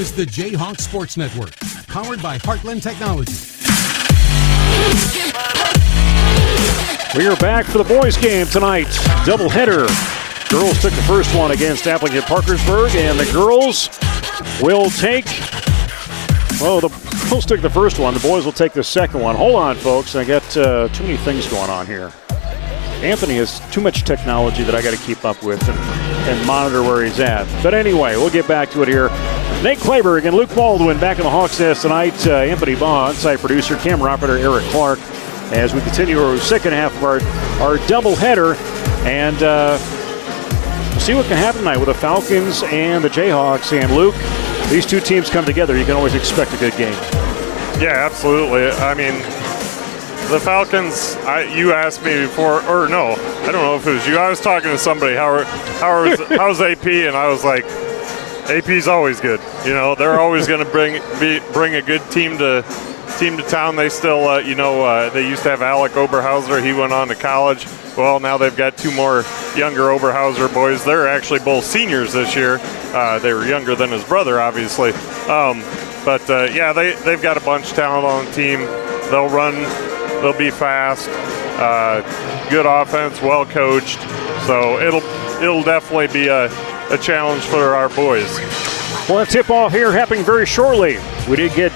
is the J-Hawks Sports Network, powered by Heartland Technology. We are back for the boys' game tonight. Doubleheader. Girls took the first one against Aplington-Parkersburg, and the girls will take, well, the girls took the first one. The boys will take the second one. Hold on, folks. I got too many things going on here. Anthony has too much technology that I got to keep up with and monitor where he's at. But anyway, we'll get back to it here. Nate Clayberg and Luke Baldwin back in the Hawks Nest tonight. Anthony Baugh, on-site producer, camera operator Eric Clark, as we continue our second half of our doubleheader. And we'll see what can happen tonight with the Falcons and the J-Hawks. And Luke, these two teams come together, you can always expect a good game. Yeah, absolutely. I mean, the Falcons, you asked me before, or no, I don't know if it was you. I was talking to somebody, how's AP? And I was like, AP's always good. You know, they're always going to bring a good team to town. They still, they used to have Alec Oberhauser. He went on to college. Well, now they've got two more younger Oberhauser boys. They're actually both seniors this year. They were younger than his brother, obviously. They've got a bunch of talent on the team. They'll run. They'll be fast. Good offense, well coached. So it'll definitely be a challenge for our boys. Well, a tip-off here happening very shortly. We did get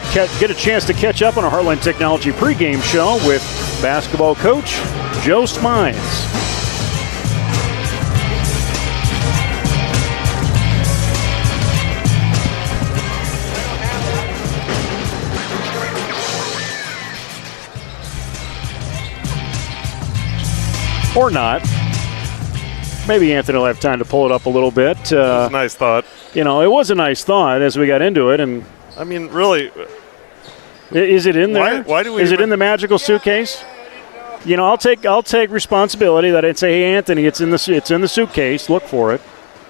a chance to catch up on our Heartland Technology pregame show with basketball coach Joe Smines. Or not. Maybe Anthony will have time to pull it up a little bit. It was a nice thought. You know, it was a nice thought as we got into it. And I mean, really. Is it in there? Why do we Is it in the magical suitcase? You know, I'll take responsibility that I'd say, hey, Anthony, it's in the suitcase. Look for it.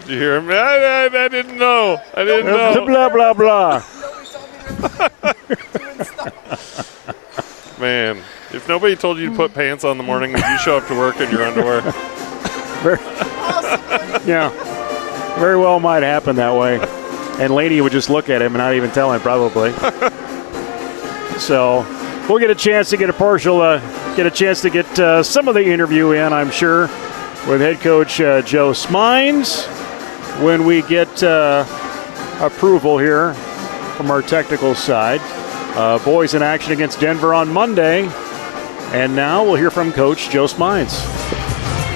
Did you hear me? I didn't know. I didn't know. Blah, blah, blah. Man, if nobody told you to put pants on in the morning, would you show up to work in your underwear? Yeah, very well might happen that way. And Laney would just look at him and not even tell him, probably. So we'll get a chance to get some of the interview in, I'm sure, with head coach Joe Smines when we get approval here from our technical side. Boys in action against Denver on Monday. And now we'll hear from Coach Joe Smines.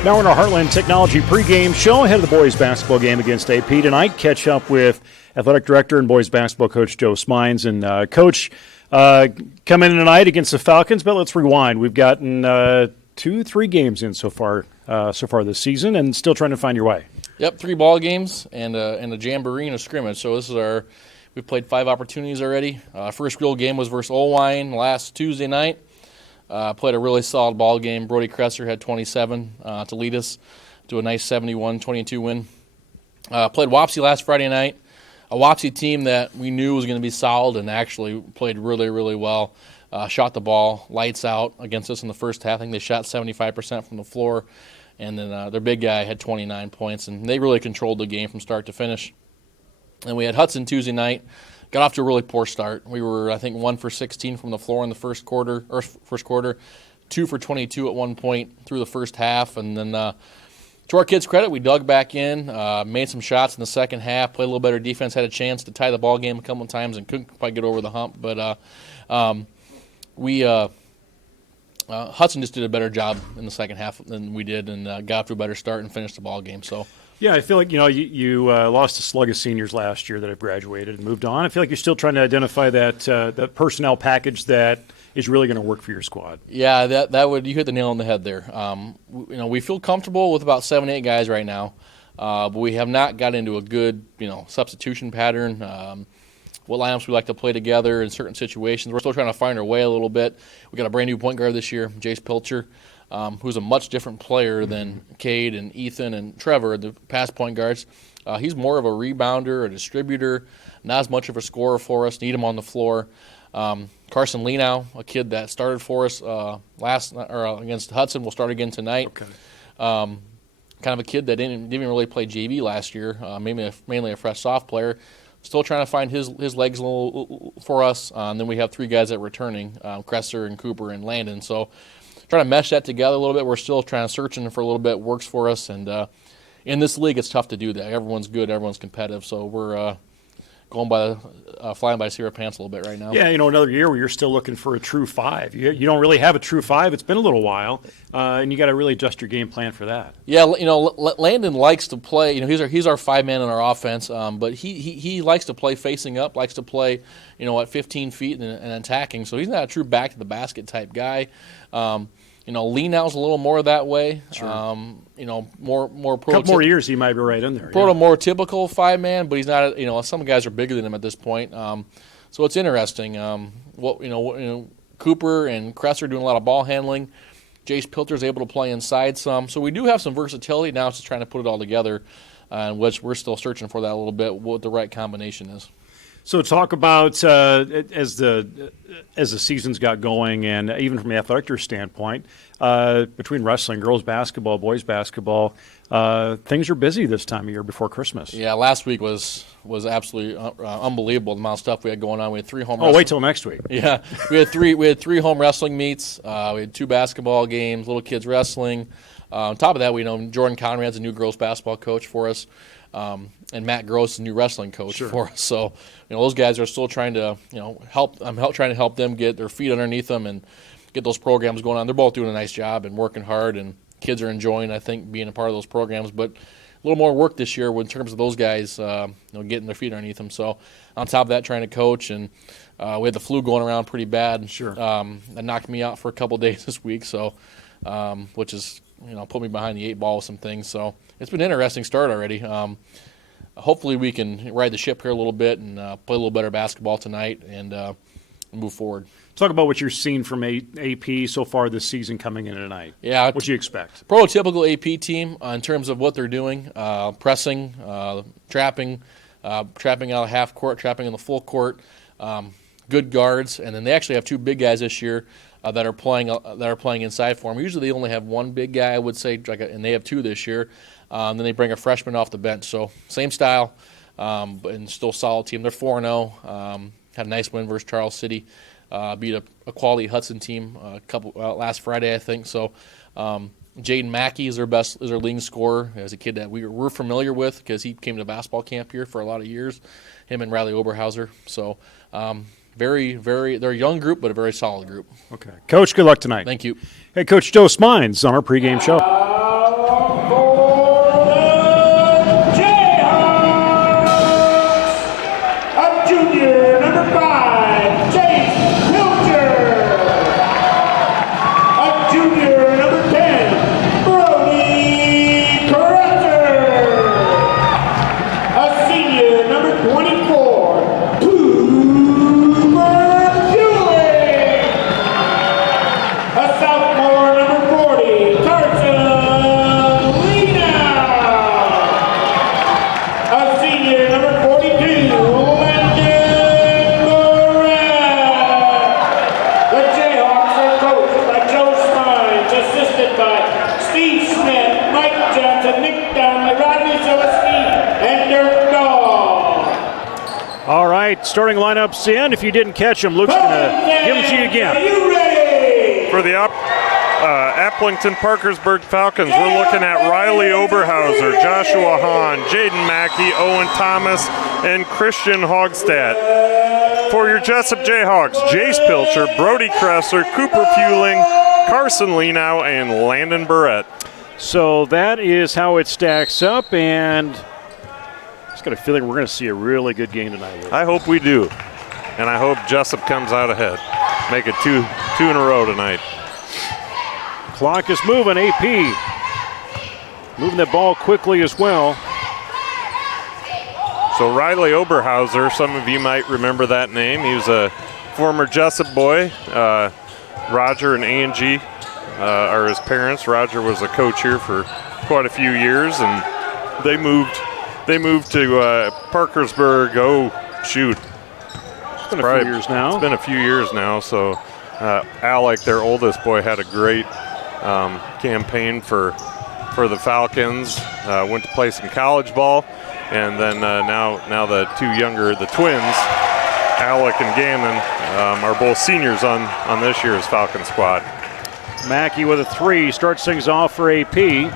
Now in our Heartland Technology pregame show ahead of the boys basketball game against AP tonight. Catch up with athletic director and boys basketball coach Joe Smines. And Coach, coming in tonight against the Falcons, but let's rewind. We've gotten 2-3 games in so far this season, and still trying to find your way. Yep, 3 ball games and a jamboree and a scrimmage. So this is we've played 5 opportunities already. First real game was versus Olwine last Tuesday night. Played a really solid ball game. Brody Kresser had 27 to lead us to a nice 71-22 win. Played Wapsie last Friday night. A Wapsie team that we knew was going to be solid and actually played really, really well. Shot the ball lights out against us in the first half. I think they shot 75% from the floor. And then their big guy had 29 points. And they really controlled the game from start to finish. And we had Hudson Tuesday night. Got off to a really poor start. We were, I think, 1 for 16 from the floor in the first quarter, 2 for 22 at one point through the first half. And then to our kids' credit, we dug back in, made some shots in the second half, played a little better defense, had a chance to tie the ball game a couple of times and couldn't quite get over the hump. But Hudson just did a better job in the second half than we did and got off to a better start and finished the ball game. So. Yeah, I feel like, you lost a slug of seniors last year that have graduated and moved on. I feel like you're still trying to identify that personnel package that is really going to work for your squad. Yeah, that would, you hit the nail on the head there. We feel comfortable with about 7-8 guys right now, but we have not got into a good, substitution pattern. What lineups we like to play together in certain situations. We're still trying to find our way a little bit. We got a brand new point guard this year, Jace Pilcher. Who's a much different player than Cade and Ethan and Trevor, the past point guards. He's more of a rebounder, a distributor, not as much of a scorer for us. Need him on the floor. Carson Lenow, a kid that started for us against Hudson, will start again tonight. Okay. Kind of a kid that didn't even really play JV last year, mainly a fresh soft player. still trying to find his legs a little for us. And then we have 3 guys that are returning, Kresser and Cooper and Landon. So trying to mesh that together a little bit. We're still trying to searching for a little bit works for us. And in this league, it's tough to do that. Everyone's good, everyone's competitive. So we're going by flying by the seat of our pants a little bit right now. Yeah, another year where you're still looking for a true 5. You don't really have a true 5. It's been a little while, and you got to really adjust your game plan for that. Yeah, Landon likes to play. He's our 5-man in our offense, but he likes to play facing up, likes to play, at 15 feet and attacking. So he's not a true back to the basket type guy. Lee now's a little more that way. Sure. More a couple more years he might be right in there. More typical 5-man, but he's not. Some guys are bigger than him at this point. So it's interesting. Cooper and Kresser doing a lot of ball handling. Jace Pilter's able to play inside some. So we do have some versatility. Now it's just trying to put it all together, which we're still searching for that a little bit. What the right combination is. So talk about as the seasons got going, and even from the athletic director's standpoint, between wrestling, girls basketball, boys basketball, things are busy this time of year before Christmas. Yeah, last week was absolutely unbelievable the amount of stuff we had going on. We had 3 home. Oh, wait till next week. Yeah, we had three home wrestling meets. We had 2 basketball games, little kids wrestling. On top of that, Jordan Conrad's a new girls basketball coach for us. And Matt Gross is a new wrestling coach for us. So, those guys are still trying to, help. I'm trying to help them get their feet underneath them and get those programs going on. They're both doing a nice job and working hard, and kids are enjoying, I think, being a part of those programs. But a little more work this year in terms of those guys, getting their feet underneath them. So, on top of that, trying to coach, and we had the flu going around pretty bad. Sure. That knocked me out for a couple of days this week. So, which is, put me behind the 8 ball with some things. So it's been an interesting start already. Hopefully we can ride the ship here a little bit and play a little better basketball tonight and move forward. Talk about what you're seeing from AP so far this season coming in tonight. Yeah. What do you expect? Prototypical AP team in terms of what they're doing, pressing, trapping out of half court, trapping in the full court, good guards, and then they actually have 2 big guys this year that are playing inside for them. Usually they only have 1 big guy, I would say, and they have 2 this year. Then they bring a freshman off the bench. So same style, and still solid team. They're 4-0. Had a nice win versus Charles City. Beat a quality Hudson team last Friday, I think. So Jaden Mackey is their leading scorer. As a kid that we're familiar with because he came to basketball camp here for a lot of years. Him and Riley Oberhauser. So very, very, they're a young group, but a very solid group. Okay. Coach, good luck tonight. Thank you. Hey, Coach Joe Smines on our pregame show. Starting lineups in. If you didn't catch them, Luke's going to give them to you again. Are you ready? For the Aplington-Parkersburg Falcons, we're looking at Riley Oberhauser, Joshua Hahn, Jaden Mackey, Owen Thomas, and Christian Hogstad. For your Jesup J-Hawks, Jace Pilcher, Brody Kresser, Cooper Puling, Carson Lenau, and Landon Barrett. So that is how it stacks up, and I've got a feeling we're going to see a really good game tonight. I hope we do. And I hope Jesup comes out ahead. Make it two in a row tonight. Clock is moving. AP moving the ball quickly as well. So Riley Oberhauser, some of you might remember that name. He was a former Jesup boy. Roger and Angie are his parents. Roger was a coach here for quite a few years, and they moved to Parkersburg. Oh, shoot. It's been a few years now. It's been a few years now. So Alec, their oldest boy, had a great campaign for for the Falcons. Went to play some college ball, and then now the two younger, the twins, Alec and Gammon, are both seniors on this year's Falcon squad. Mackey with a 3 starts things off for AP.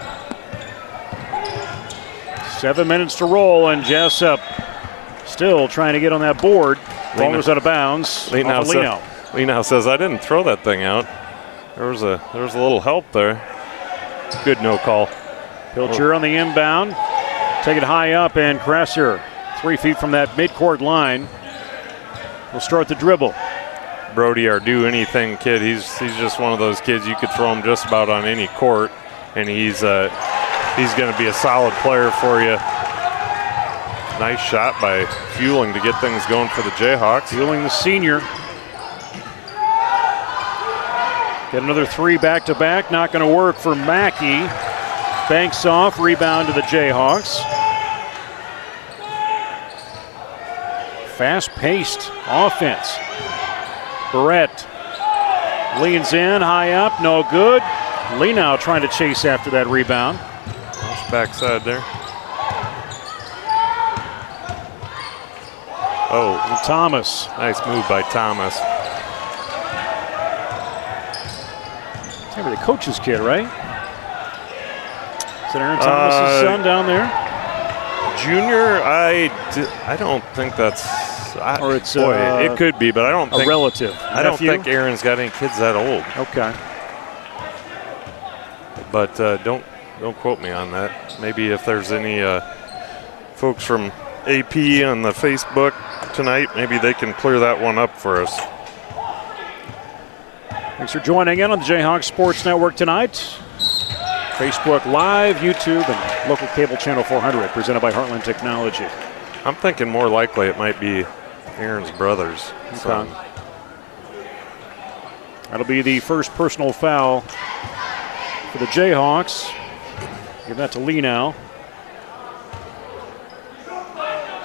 7 minutes to roll, and Jesup still trying to get on that board. Ball goes out of bounds. Lenow says, I didn't throw that thing out. There was a little help there. Good no call. Pilcher on the inbound. Take it high up, and Kresser 3 feet from that midcourt line will start the dribble. Brody, our do anything kid, he's just one of those kids you could throw him just about on any court, and he's going to be a solid player for you. Nice shot by Fueling to get things going for the Jayhawks. Fueling, the senior. Get another 3 back-to-back. Not going to work for Mackey. Banks off. Rebound to the Jayhawks. Fast-paced offense. Barrett leans in, high up, no good. Lenow trying to chase after that rebound. Nice backside there. Oh, and Thomas. Nice move by Thomas. Maybe the coach's kid, right? Is that Aaron Thomas' son down there? Junior, I don't think that's. Or it's it could be, but I don't think a relative. I don't think Aaron's got any kids that old. Okay. But don't quote me on that. Maybe if there's any folks from AP on the Facebook tonight, maybe they can clear that one up for us. Thanks for joining in on the Jayhawks Sports Network tonight. Facebook Live, YouTube, and local cable channel 400, presented by Heartland Technology. I'm thinking more likely it might be Aaron's brothers. Okay. That'll be the first personal foul for the Jayhawks. Give that to Lenow.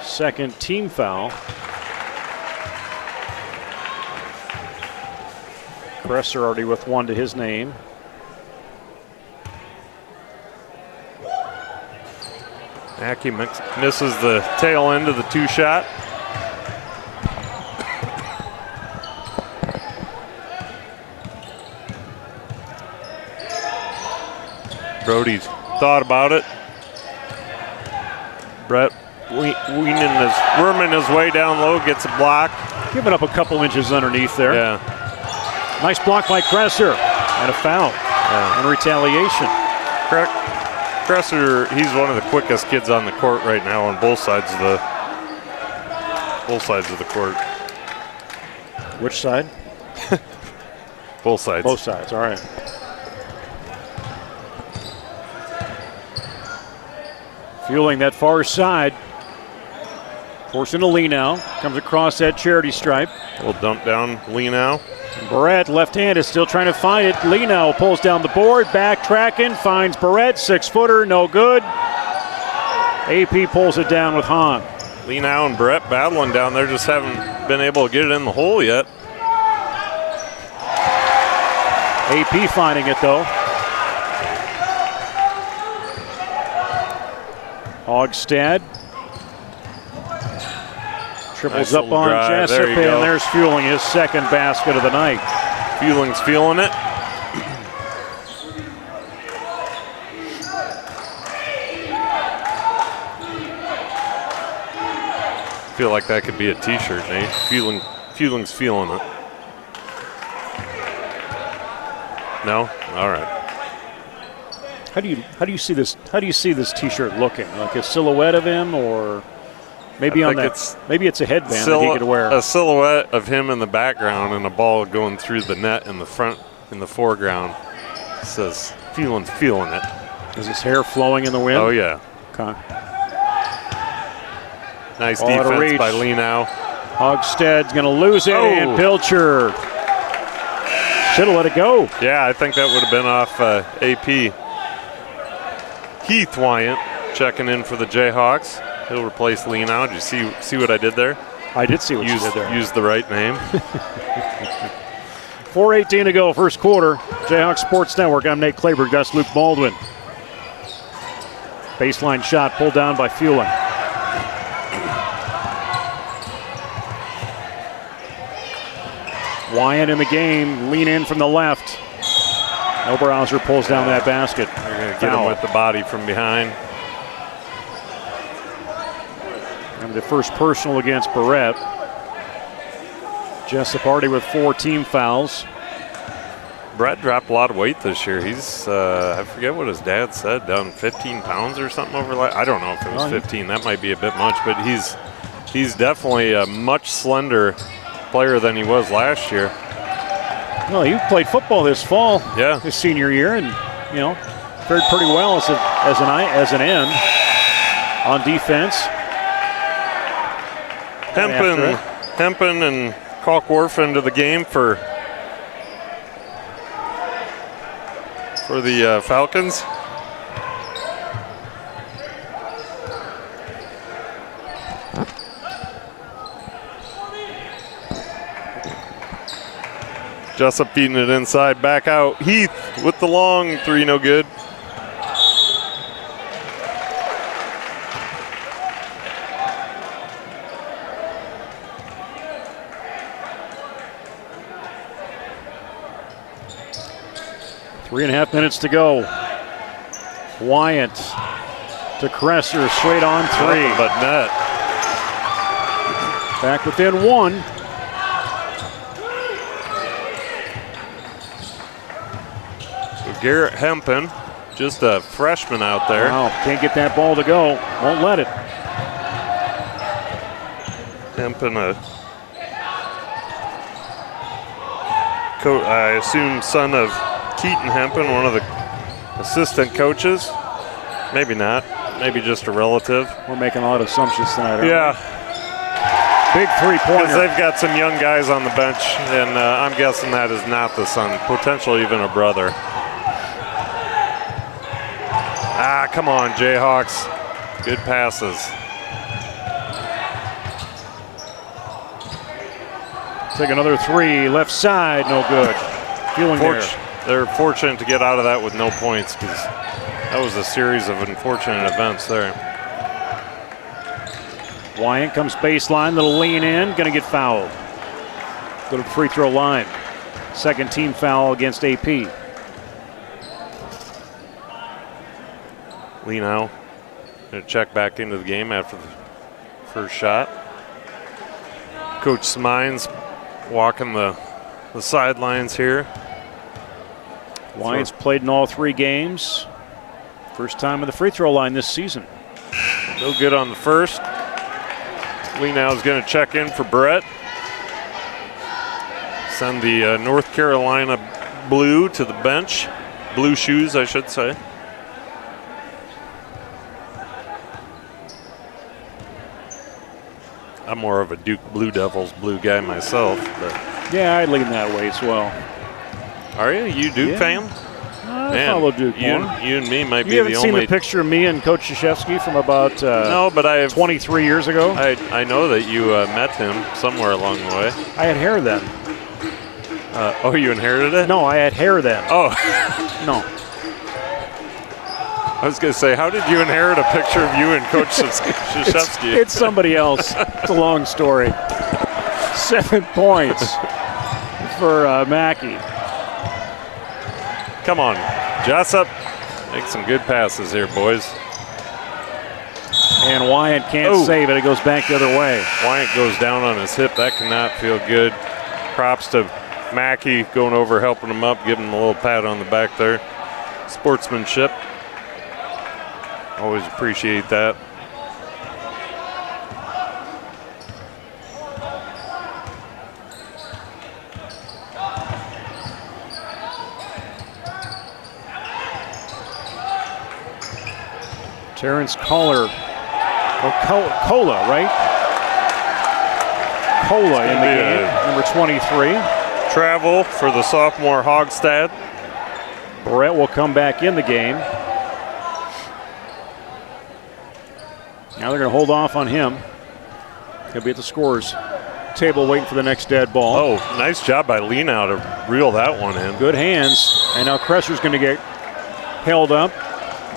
Second team foul. Kresser already with 1 to his name. Mackey misses the tail end of the 2-shot. Brody's thought about it. Brett worming his way down low, gets a block. Giving up a couple inches underneath there. Yeah. Nice block by Kresser. And a foul. And retaliation. Correct. Kresser, he's one of the quickest kids on the court right now on both sides of the court. Which side? Both sides. Both sides, all right. Fueling that far side. Forcing to Lenow. Comes across that charity stripe. We'll dump down Lenow. Barrett, left-handed, still trying to find it. Lenow pulls down the board, backtracking, finds Barrett, 6-footer, no good. AP pulls it down with Hahn. Lenow and Barrett battling down there, just haven't been able to get it in the hole yet. AP finding it though. Hogstad triples nice up on drive. Jesup, there and there's Fueling, his second basket of the night. Fueling's feeling it. Feel like that could be a t-shirt, Nate. Fueling's feeling it. No? All right. How do you see this? How do you see this t-shirt looking? Like a silhouette of him, or maybe maybe it's a headband that he could wear. A silhouette of him in the background and a ball going through the net in the front, in the foreground. It says Fueling's feeling it. Is his hair flowing in the wind? Oh yeah. Okay. Nice defense by Lenow. Hogstad's going to lose it, and Pilcher should have let it go. Yeah, I think that would have been off AP. Heath Wyant checking in for the Jayhawks. He'll replace Lenow. Did you see what I did there? I did see what you did there. Use the right name. 4:18 to go, first quarter. Jayhawks Sports Network. I'm Nate Clayberg. That's Luke Baldwin. Baseline shot pulled down by Fueling. Wyatt in the game, lean in from the left. Oberhauser pulls down that basket. They're going to get him with the body from behind. And the first personal against Barrett. Jesup already with 4 team fouls. Brett dropped a lot of weight this year. He's, I forget what his dad said, down 15 pounds or something over I don't know if it was 15. That might be a bit much, but he's definitely a much slender player than he was last year. Well, he played football this fall, yeah, his senior year, and fared pretty well as an end on defense. Hempen and Kalkworth into the game for the Falcons. Jesup feeding it inside, back out. Heath with the long three, no good. Three and a half minutes to go. Wyatt to Kresser, straight on three. Nothing but net. Back within one. Garrett Hempen, just a freshman out there. Wow, can't get that ball to go. Won't let it. Hempen, I assume son of Keaton Hempen, one of the assistant coaches. Maybe not. Maybe just a relative. We're making a lot of assumptions tonight, aren't we? Yeah. Big three-pointer. Because they've got some young guys on the bench, and I'm guessing that is not the son, potentially even a brother. Ah, come on, J-Hawks. Good passes. Take another three, left side, no good. Feeling there. They're fortunate to get out of that with no points because that was a series of unfortunate events there. Wyatt comes baseline, little lean in, gonna get fouled. Go to the free throw line. Second team foul against AP. Lee now going to check back into the game after the first shot. Coach Smines walking the sidelines here. Wyatt's played in all 3 games. First time at the free throw line this season. No good on the first. Lee now is going to check in for Brett. Send the North Carolina blue to the bench. Blue shoes, I should say. I'm more of a Duke Blue Devils blue guy myself, but yeah, I lean that way as well. Are you? You Duke fan? I follow Duke more. You and me might be you the only. You haven't seen the picture of me and Coach Krzyzewski from about no, but I have 23 years ago. I know that you met him somewhere along the way. I had hair then. Oh, you inherited it? No, I had hair then. Oh. No. I was going to say, how did you inherit a picture of you and Coach Krzyzewski? It's somebody else. It's a long story. 7 points for Mackey. Come on, Jesup. Make some good passes here, boys. And Wyatt can't save it. It goes back the other way. Wyatt goes down on his hip. That cannot feel good. Props to Mackey going over, helping him up, giving him a little pat on the back there. Sportsmanship. Always appreciate that. Terrence Kohler, or Cola, right? Cola in the game, number 23. Travel for the sophomore Hogstad. Brett will come back in the game. Now they're going to hold off on him. He'll be at the scorers table waiting for the next dead ball. Oh, nice job by Lee now to reel that one in. Good hands. And now Kresser's going to get held up.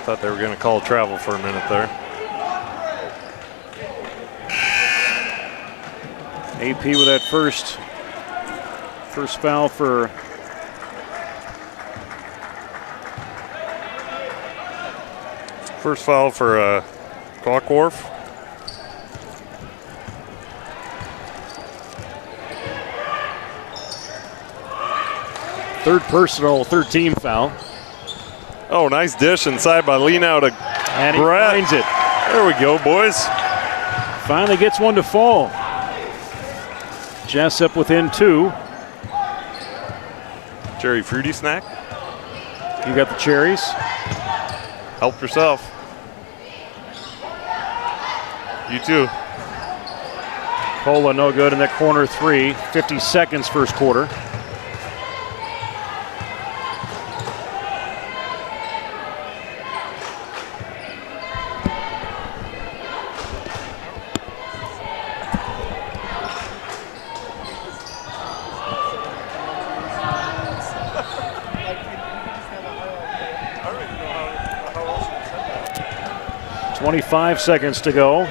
Thought they were going to call travel for a minute there. AP with that first foul for Clockworth. third personal, third team foul. Oh, nice dish inside by Leno to And he Brett. finds it. There we go, boys. Finally gets one to fall. Jesup within 2. Cherry fruity snack. You got the cherries. Help yourself. You too. Cola no good in that corner 3. 50 seconds first quarter. I 25 seconds to go.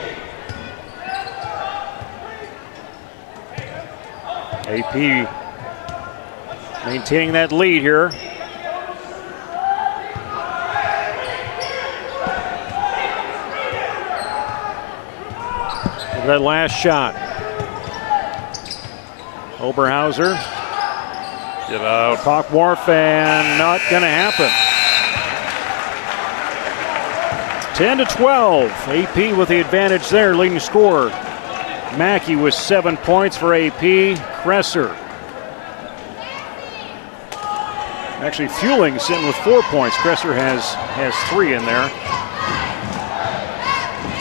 AP maintaining that lead here. Look at that last shot. Oberhauser. Get out. Cockwarf, and not going to happen. 10-12. AP with the advantage there, leading scorer. Mackey with 7 points for AP. Kresser. Actually, Fueling sitting with 4 points. Kresser has 3 in there.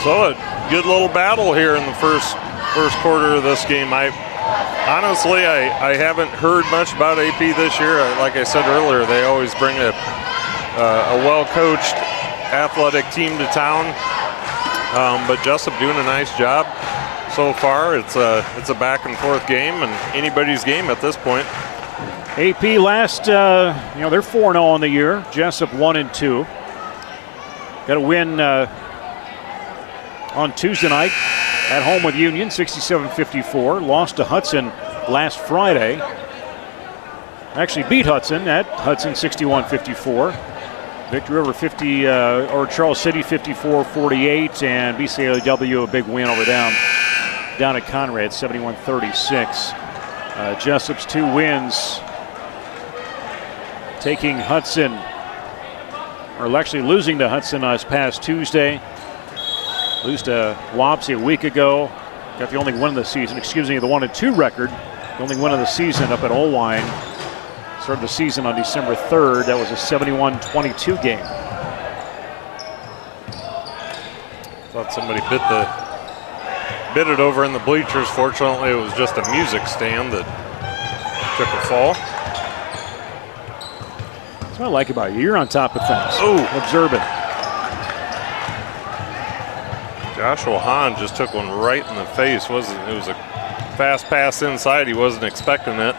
So a good little battle here in the first quarter of this game. I haven't heard much about AP this year. Like I said earlier, they always bring a well-coached athletic team to town. But Jesup doing a nice job so far. It's a back and forth game, and anybody's game at this point. AP last, they're 4-0 on the year. Jesup 1-2. Got a win on Tuesday night at home with Union, 67-54. Lost to Hudson last Friday. Actually beat Hudson at Hudson 61-54. Victory over Charles City 54-48, and BCAW a big win over them down at Conrad 71-36. Jesup's 2 wins, taking Hudson, or actually losing to Hudson this past Tuesday. Lose to Wapsie a week ago. Got the only win of the season, the 1-2 record. The only win of the season up at Olwine. Started the season on December 3rd. That was a 71-22 game. Thought somebody bit it over in the bleachers. Fortunately, it was just a music stand that took a fall. That's what I like about you. You're on top of things. Oh, observant. Joshua Hahn just took one right in the face. It was a fast pass inside. He wasn't expecting it.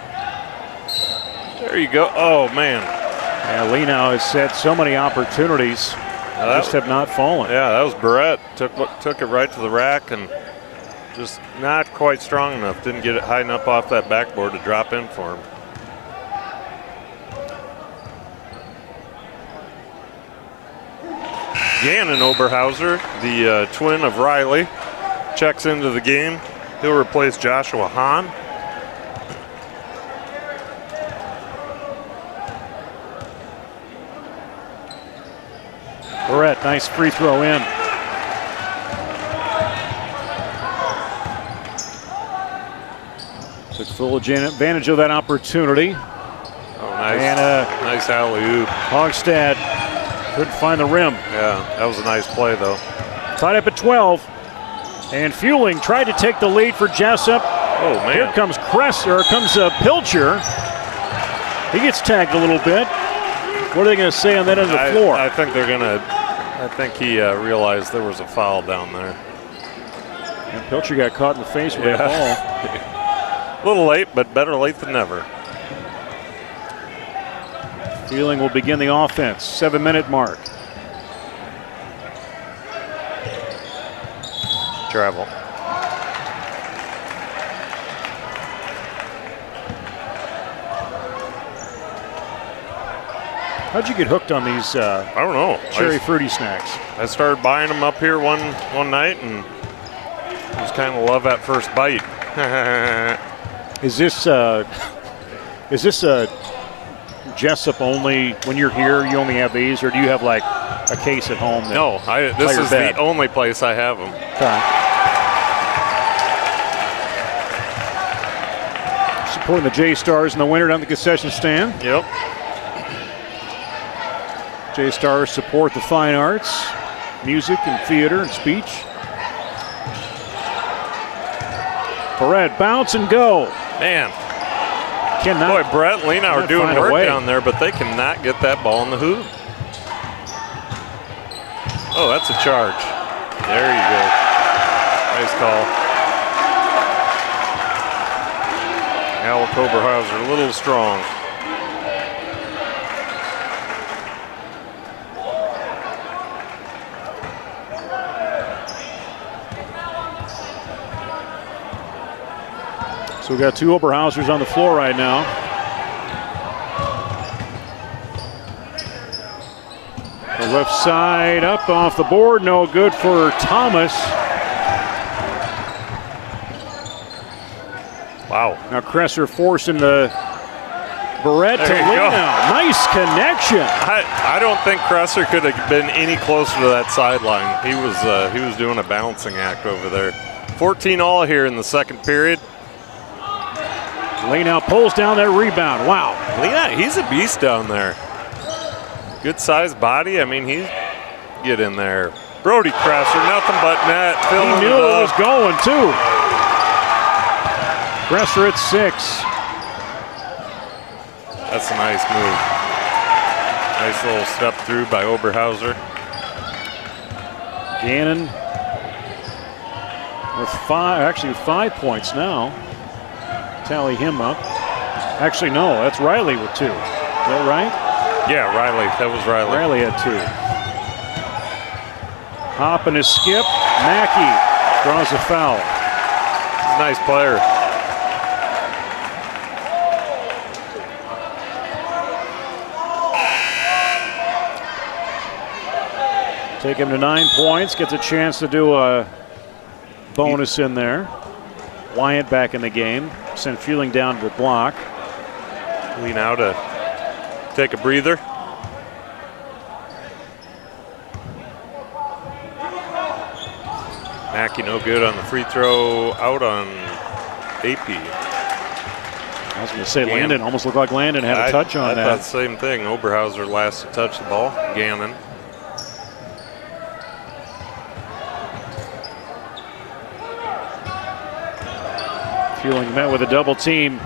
There you go. Oh, man. Yeah, Leno has had so many opportunities. Just have not fallen. Yeah, that was Barrett. Took it right to the rack and just not quite strong enough. Didn't get it high enough off that backboard to drop in for him. Gannon Oberhauser, the twin of Riley, checks into the game. He'll replace Joshua Hahn. Barrett, nice free throw in. Took full advantage of that opportunity. Oh, nice. And nice alley-oop. Hogstad couldn't find the rim. Yeah, that was a nice play, though. Tied up at 12. And Fueling tried to take the lead for Jesup. Oh, man. Here comes Pilcher. He gets tagged a little bit. What are they going to say on that end of the floor? I think he realized there was a foul down there. And Pilcher got caught in the face with that ball. A little late, but better late than never. Fueling will begin the offense. 7-minute mark. travel. How'd you get hooked on these I don't know. cherry fruity snacks? I started buying them up here one night, and it was kind of love at first bite. Is this a Jesup only? When you're here, you only have these, or do you have like a case at home? No, this is the only place I have them. Okay. Supporting the J-Stars in the winter down at the concession stand. Yep. J-Stars support the fine arts, music and theater and speech. Barrett, bounce and go. Man. Cannot. Boy, Brett and Lena are doing work way. down there, but they cannot get that ball in the hoop. Oh, that's a charge. There you go. Nice call. Alec Oberhauser a little strong. So we've got two Oberhausers on the floor right now. The left side up off the board, no good for Thomas. Wow. Now Kresser forcing the Barrett to Lena. Nice connection. I don't think Kresser could have been any closer to that sideline. He was doing a balancing act over there. 14-all here in the second period. Lena pulls down that rebound. Wow. Lena, he's a beast down there. Good sized body. I mean, he's get in there. Brody Kresser, nothing but net. He knew it was going too. Kresser at 6. That's a nice move. Nice little step through by Oberhauser. Gannon with 5 points now. Tally him up. Actually, no, that's Riley with 2. Is that right? Yeah, Riley. That was Riley. Riley had 2. Hop and a skip. Mackey draws a foul. He's a nice player. Take him to 9 points. Gets a chance to do a bonus in there. Wyatt back in the game. Sent Fueling down to the block. Lean out to take a breather. Mackey no good on the free throw. Out on AP. I was going to say Landon. Almost looked like Landon had a touch on that. I thought the same thing. Oberhauser last to touch the ball. Gannon. Fueling met with a double team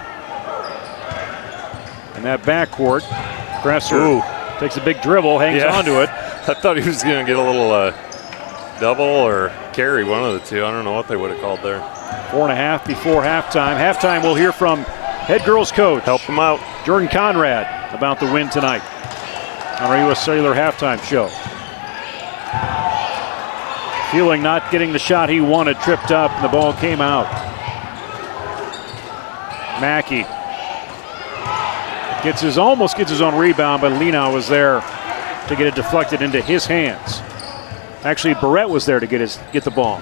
in that backcourt. Kresser takes a big dribble, hangs onto it. I thought he was going to get a little double or carry, one of the two. I don't know what they would have called there. 4.5 before halftime. Halftime, we'll hear from head girls coach. Help him out. Jordan Conrad about the win tonight on our U.S. Cellular halftime show. Fueling not getting the shot he wanted, tripped up, and the ball came out. Mackey almost gets his own rebound, but Lena was there to get it deflected into his hands. Actually, Barrett was there to get the ball.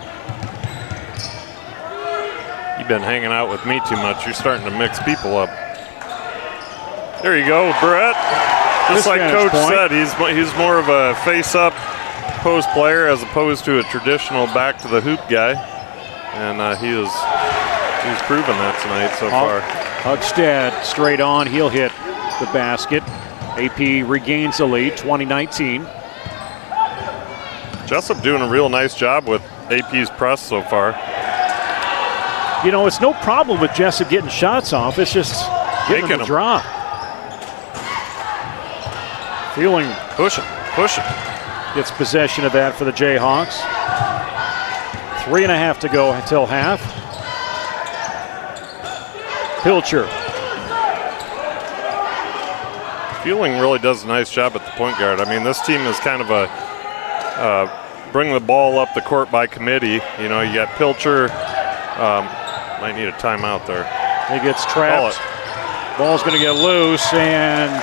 You've been hanging out with me too much. You're starting to mix people up. There you go, Barrett. Just like Coach said, he's more of a face-up post player as opposed to a traditional back to the hoop guy, and he's proven that tonight so far. Hugstad straight on. He'll hit the basket. AP regains the lead, 20-19. Jesup doing a real nice job with AP's press so far. You know, it's no problem with Jesup getting shots off. It's just getting them to drop. Fueling. Push it. Gets possession of that for the Jayhawks. 3.5 to go until half. Pilcher. Fueling really does a nice job at the point guard. I mean, this team is kind of a bring the ball up the court by committee. You know, you got Pilcher. Might need a timeout there. He gets trapped. Ball's going to get loose, and I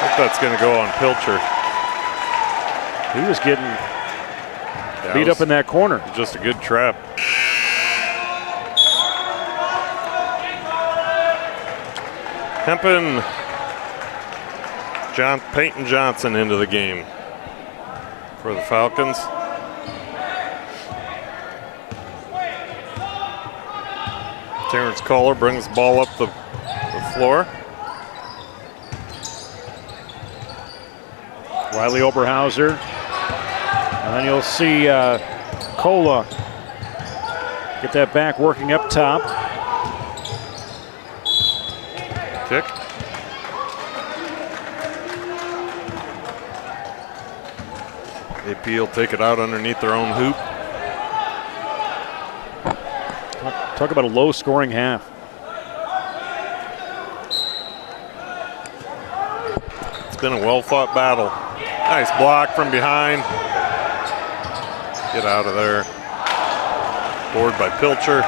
think that's going to go on Pilcher. He was getting beat up in that corner. Just a good trap. Hempen, Peyton Johnson into the game for the Falcons. Terrence Kohler brings the ball up the floor. Riley Oberhauser. And then you'll see Kola get that back working up top. Kick. AP will take it out underneath their own hoop. Talk about a low-scoring half. It's been a well-fought battle. Nice block from behind. Get out of there. Board by Pilcher.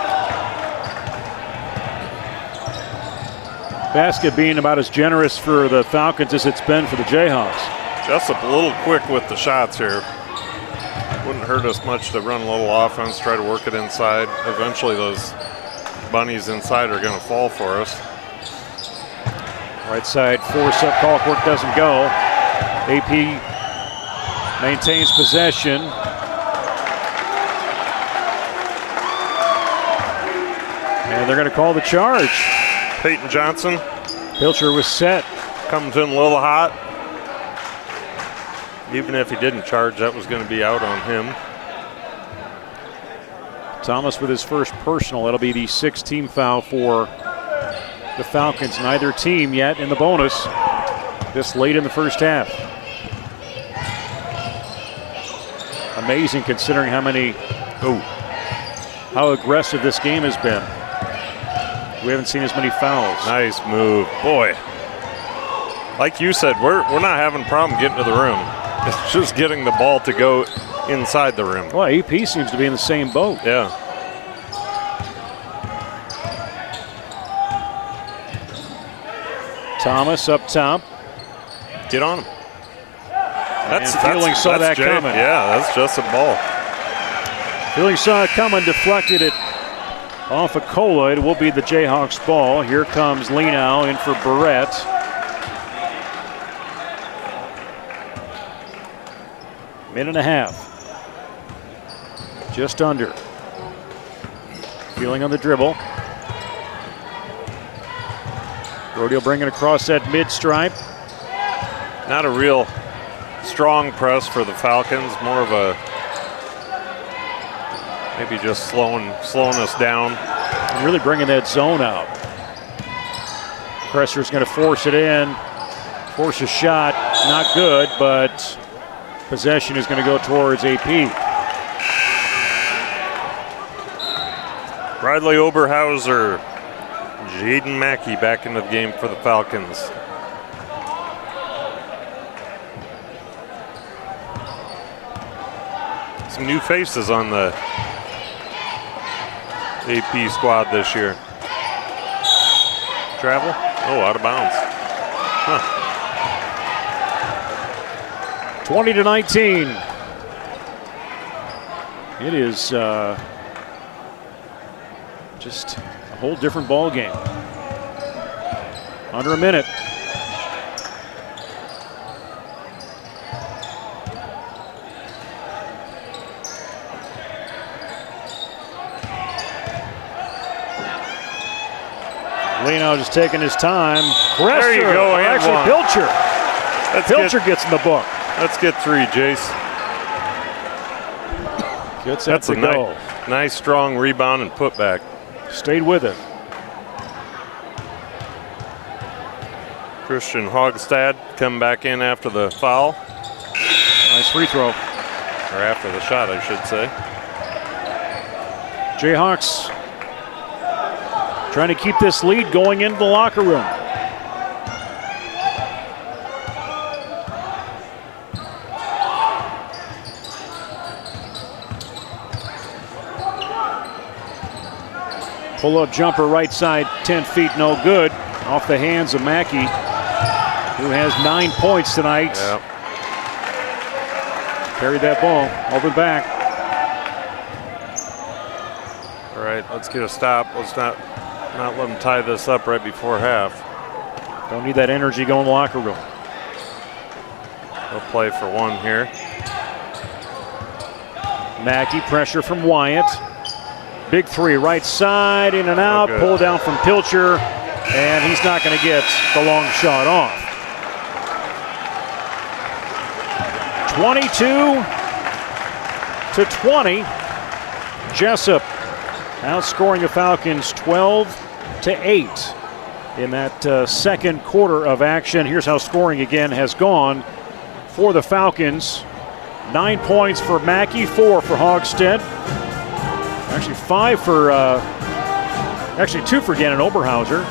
Basket being about as generous for the Falcons as it's been for the Jayhawks. Jesup a little quick with the shots here. Wouldn't hurt us much to run a little offense, try to work it inside. Eventually those bunnies inside are going to fall for us. Right side force up, Colquitt doesn't go. AP maintains possession. And they're going to call the charge. Peyton Johnson. Pilcher was set. Comes in a little hot. Even if he didn't charge, that was going to be out on him. Thomas with his first personal. That'll be the 6th team foul for the Falcons. Neither team yet in the bonus this late in the first half. Amazing considering how aggressive this game has been. We haven't seen as many fouls. Nice move. Boy, like you said, we're not having a problem getting to the rim. It's just getting the ball to go inside the rim. Well, AP seems to be in the same boat. Yeah. Thomas up top. Get on him. Feeling saw that Jay, coming. Yeah, that's just a ball. Feeling saw it coming, deflected it off of Kola. It will be the Jayhawks ball. Here comes Lenau in for Barrett. Minute and a half. Just under. Feeling on the dribble. Brody will bring it across that mid-stripe. Not a real strong press for the Falcons. More of a maybe just slowing us down. And really bringing that zone out. Presser's going to force it in. Force a shot. Not good, but possession is going to go towards AP. Riley Oberhauser. Jaden Mackey back into the game for the Falcons. Some new faces on the AP squad this year. Travel? Oh, out of bounds. 20-19. It is just a whole different ball game. Under a minute. Leno just taking his time. There you go. Actually, Pilcher. Pilcher gets in the book. Let's get 3, Jace. Gets That's to go. Nice, strong rebound and putback. Stayed with it. Christian Hogstad come back in after the foul. Nice free throw. Or after the shot, I should say. Jayhawks trying to keep this lead going into the locker room. Pull-up jumper right side, 10 feet, no good. Off the hands of Mackey, who has 9 points tonight. Yep. Carried that ball all the way back. All right, let's get a stop. Let's not let them tie this up right before half. Don't need that energy going in the locker room. They'll play for one here. Mackey, pressure from Wyatt. Big three, right side, in and out. good. Pull down from Pilcher, and he's not going to get the long shot off. 22-20. Jesup outscoring the Falcons 12-8 in that second quarter of action. Here's how scoring again has gone for the Falcons. 9 points for Mackey, 4 for Hogstead. Actually 2 for Gannon Oberhauser,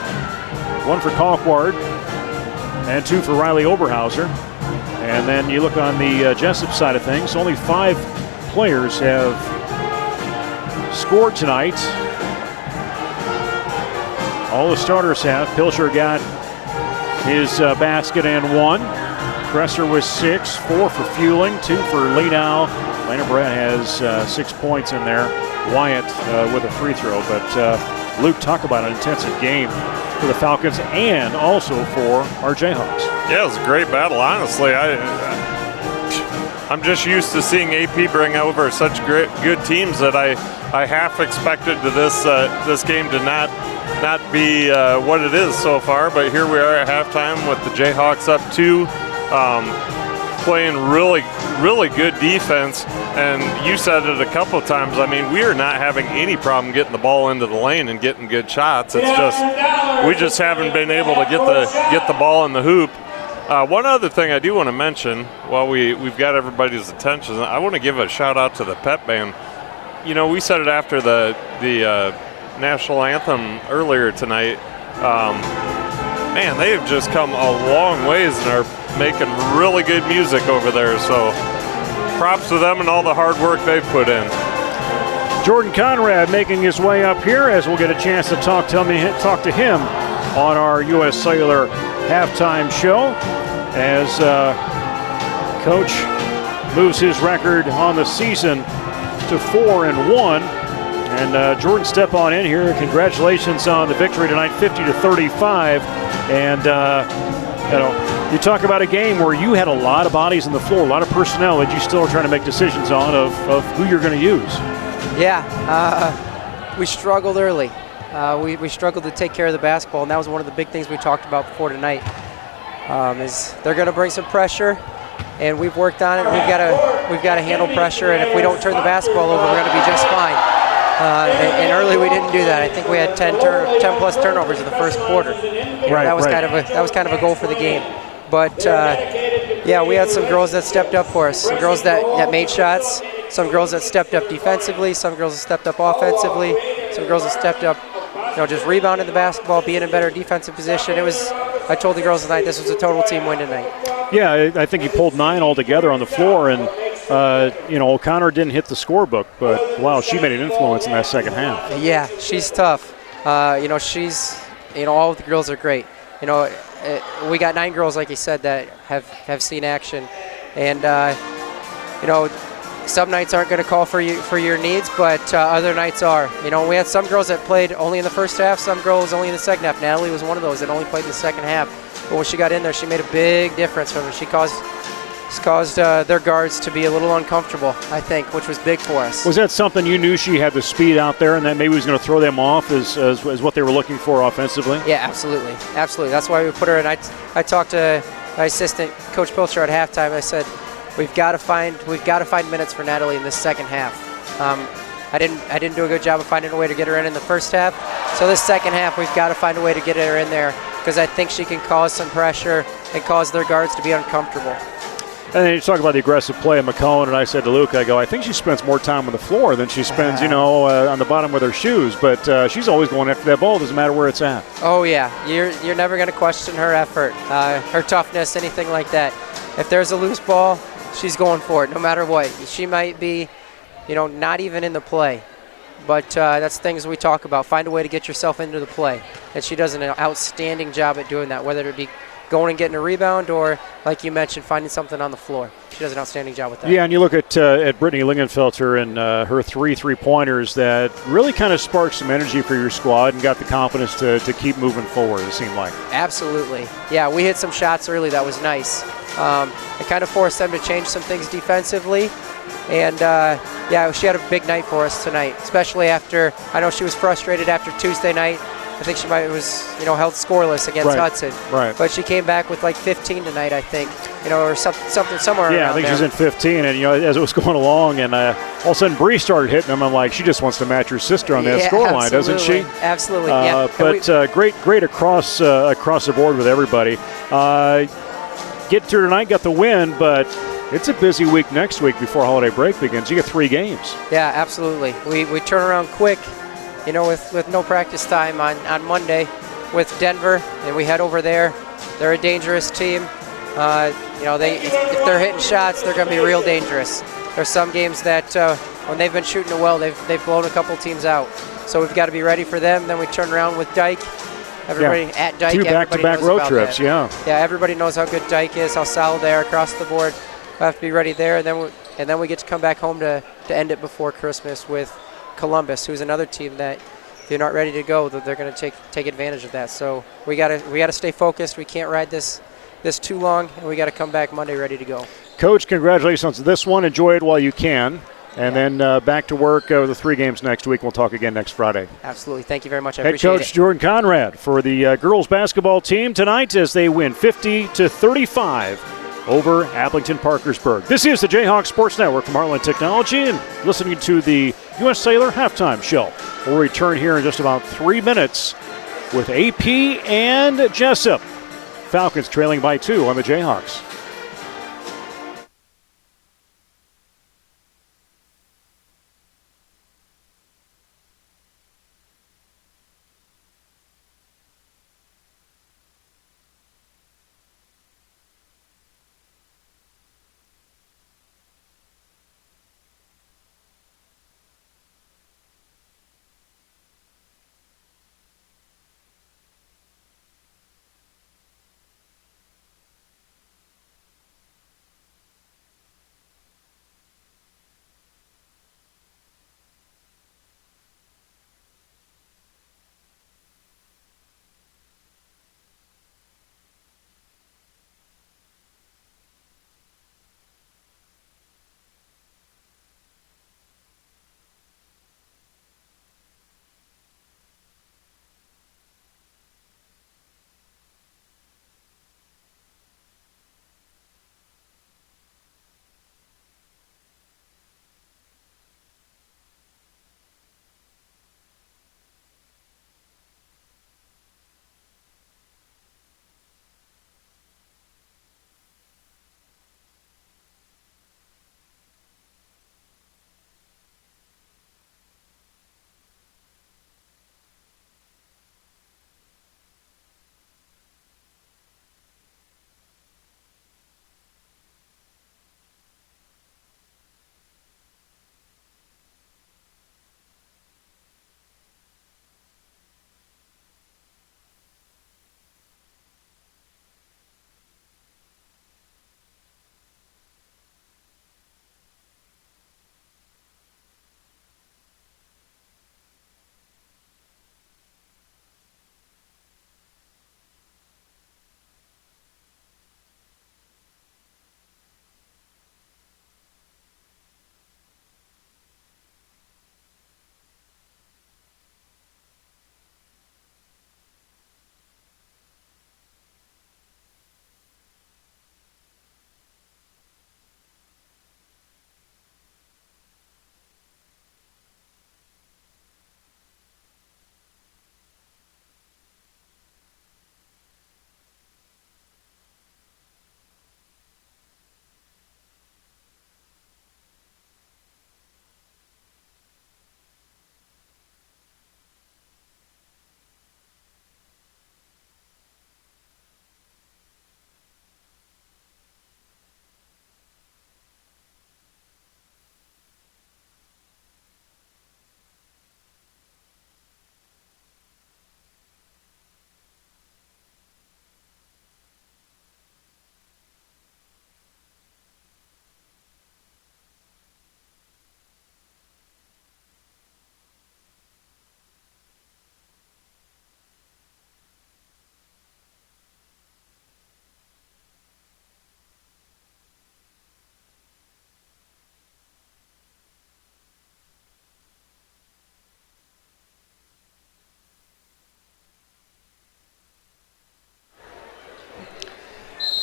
1 for Kalkward, and 2 for Riley Oberhauser. And then you look on the Jesup side of things, only 5 players have scored tonight. All the starters have. Pilcher got his basket and 1. Presser was 6, 4 for Fueling, 2 for Lenau. Lena Brett has 6 points in there. Wyatt with a free throw. But Luke, talk about an intensive game for the Falcons and also for our J-Hawks. Yeah, it was a great battle, honestly. I'm just used to seeing AP bring over such good teams that I half expected this game to not be what it is so far. But here we are at halftime with the J-Hawks up 2. Playing really, really good defense, and you said it a couple of times. I mean, we are not having any problem getting the ball into the lane and getting good shots. It's just we just haven't been able to get the ball in the hoop. One other thing I do want to mention while we've got everybody's attention, I want to give a shout out to the pep band. You know, we said it after the national anthem earlier tonight. Man, they have just come a long ways and are making really good music over there. So props to them and all the hard work they've put in. Jordan Conrad making his way up here as we'll get a chance to talk to him on our U.S. Cellular halftime show as Coach moves his record on the season to 4-1. And Jordan, step on in here. Congratulations on the victory tonight, 50-35. And you talk about a game where you had a lot of bodies on the floor, a lot of personnel that you still are trying to make decisions on of who you're going to use. Yeah, we struggled early. We struggled to take care of the basketball, and that was one of the big things we talked about before tonight. Is they're going to bring some pressure, and we've worked on it. We've got to handle pressure, and if we don't turn the basketball over, we're going to be just fine. And early we didn't do that. I think we had 10 plus turnovers in the first quarter. That was kind of a goal for the game. But yeah, we had some girls that stepped up for us. Some girls that made shots. Some girls that stepped up defensively. Some girls that stepped up offensively. Some girls that stepped up, just rebounding the basketball, being in a better defensive position. I told the girls tonight this was a total team win tonight. Yeah, I think he pulled 9 altogether on the floor, and O'Connor didn't hit the scorebook, but wow, she made an influence in that second half. Yeah, she's tough. She's, all of the girls are great. We got 9 girls, like you said, that have seen action, and some nights aren't going to call for your needs, but other nights are. We had some girls that played only in the first half, some girls only in the second half. Natalie was one of those that only played in the second half, but when she got in there, she made a big difference for them. She caused their guards to be a little uncomfortable, I think, which was big for us. Was that something you knew she had the speed out there and that maybe was going to throw them off as what they were looking for offensively? Yeah, absolutely. Absolutely. That's why we put her in. I talked to my assistant, Coach Pilcher, at halftime. I said, we've got to find minutes for Natalie in this second half. I didn't do a good job of finding a way to get her in the first half. So this second half, we've got to find a way to get her in there because I think she can cause some pressure and cause their guards to be uncomfortable. And then you talk about the aggressive play of McCollum, and I said to Luke, I think she spends more time on the floor than she spends, on the bottom with her shoes. But she's always going after that ball. Doesn't matter where it's at. Oh yeah, you're never going to question her effort, her toughness, anything like that. If there's a loose ball, she's going for it, no matter what. She might be, not even in the play, but that's things we talk about. Find a way to get yourself into the play. And she does an outstanding job at doing that, whether it be going and getting a rebound or, like you mentioned, finding something on the floor. She does an outstanding job with that. Yeah, and you look at Brittany Lingenfelter and her 3-pointers that really kind of sparked some energy for your squad and got the confidence to keep moving forward, it seemed like. Absolutely. Yeah, we hit some shots early. That was nice. It kind of forced them to change some things defensively. And, yeah, she had a big night for us tonight, especially after – I know she was frustrated after Tuesday night. I think she was held scoreless against Hudson. Right. But she came back with like 15 tonight, I think, or something somewhere around there. Yeah, I think she's in 15. And, as it was going along, and all of a sudden Bree started hitting them, I'm like, she just wants to match her sister on that scoreline, doesn't she? Absolutely. But great across the board with everybody. Get to tonight, got the win, but it's a busy week next week before holiday break begins. You get 3 games. Yeah, absolutely. We turn around quick. With no practice time on Monday with Denver, and we head over there. They're a dangerous team. If they're hitting shots, they're going to be real dangerous. There's some games that when they've been shooting it well, they've blown a couple teams out. So we've got to be ready for them. Then we turn around with Dyke. Everybody at Dyke. 2 back-to-back road trips, Yeah, everybody knows how good Dyke is, how solid they are across the board. We have to be ready there, and then we get to come back home to end it before Christmas with Columbus, who's another team that if you're not ready to go, they're going to take advantage of that. So we gotta stay focused. We can't ride this too long, and we got to come back Monday ready to go. Coach, congratulations on this one. Enjoy it while you can, and then back to work with the 3 games next week. We'll talk again next Friday. Absolutely. Thank you very much. I Head appreciate it. coach Jordan Conrad for the girls basketball team tonight as they win 50-35. Over Aplington-Parkersburg. This is the J-Hawks Sports Network from Heartland Technology, and listening to the U.S. Sailor halftime show. We'll return here in just about 3 minutes with AP and Jesup. Falcons trailing by 2 on the J-Hawks.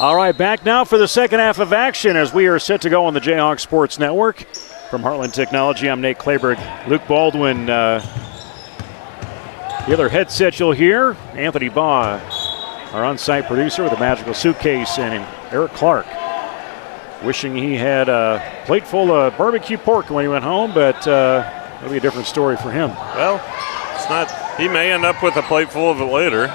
All right, back now for the second half of action as we are set to go on the Jayhawk Sports Network. From Heartland Technology, I'm Nate Kleberg. Luke Baldwin, the other headset you'll hear, Anthony Baugh, our on-site producer with a magical suitcase, and Eric Clark, wishing he had a plate full of barbecue pork when he went home, but it'll be a different story for him. Well, it's not. He may end up with a plate full of it later.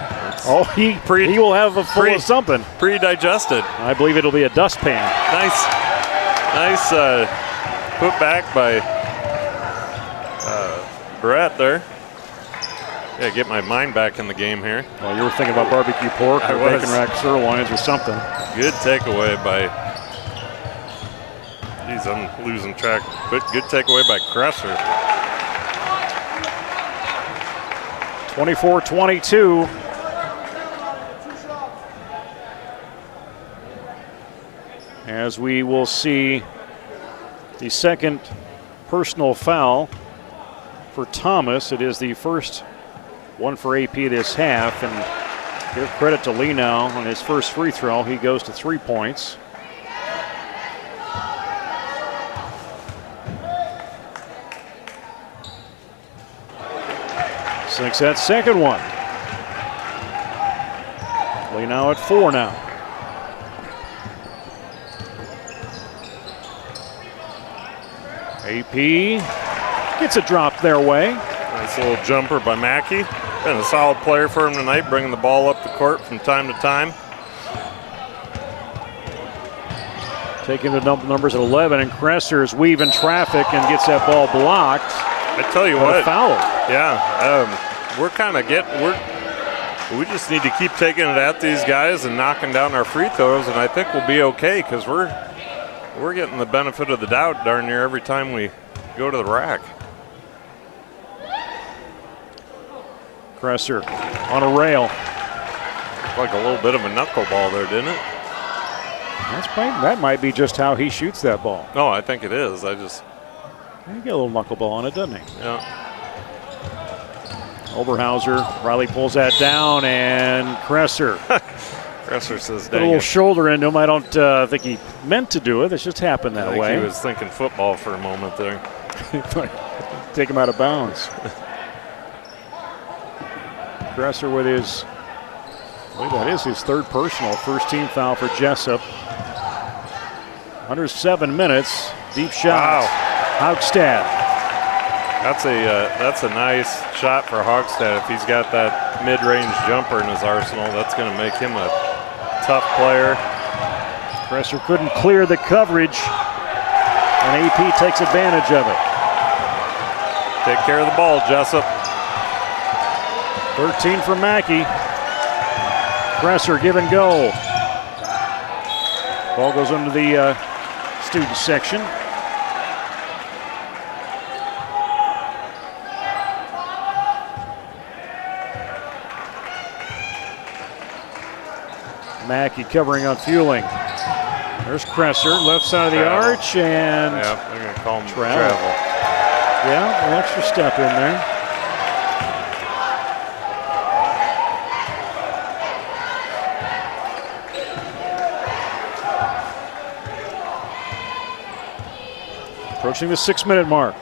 He will have a full of something. Pre-digested. I believe it'll be a dustpan. Nice put back by Brett there. Yeah, get my mind back in the game here. Well, you were thinking about barbecue pork or bacon rack sirloins or something. Good takeaway by. Geez, I'm losing track. But good takeaway by Kresser. 24-22. As we will see the second personal foul for Thomas. It is the first one for AP this half, and give credit to Lee now on his first free throw. He goes to 3 points. Sinks that second one. Lee now at 4 now. AP gets a drop their way. Nice little jumper by Mackey. Been a solid player for him tonight, bringing the ball up the court from time to time. Taking the numbers at 11, and Kresser's weaving traffic and gets that ball blocked. I tell you what, foul. Yeah, we're kind of we just need to keep taking it at these guys and knocking down our free throws, and I think we'll be okay because we're getting the benefit of the doubt darn near every time we go to the rack. Kresser on a rail. Looked like a little bit of a knuckleball there, didn't it? That might be just how he shoots that ball. No, I think it is. He get a little knuckleball on it, doesn't he? Yeah. Oberhauser, Riley pulls that down, and Kresser. Kresser says, Put a little shoulder into him. I don't think he meant to do it. It just happened that way. He was thinking football for a moment there. Take him out of bounds. Kresser with I believe that is his third personal, first team foul for Jesup. Under 7 minutes, deep shot. Wow. Haugstad. That's a nice shot for Haugstad. If he's got that mid-range jumper in his arsenal, that's going to make him a tough player. Kresser couldn't clear the coverage, and AP takes advantage of it. Take care of the ball, Jesup. 13 for Mackey. Kresser give and go. Ball goes into the student section. Mackey covering on Fueling. There's Kresser, left side of the arch, and yeah, they're going to call him travel. Yeah, an extra step in there. Approaching the 6-minute mark.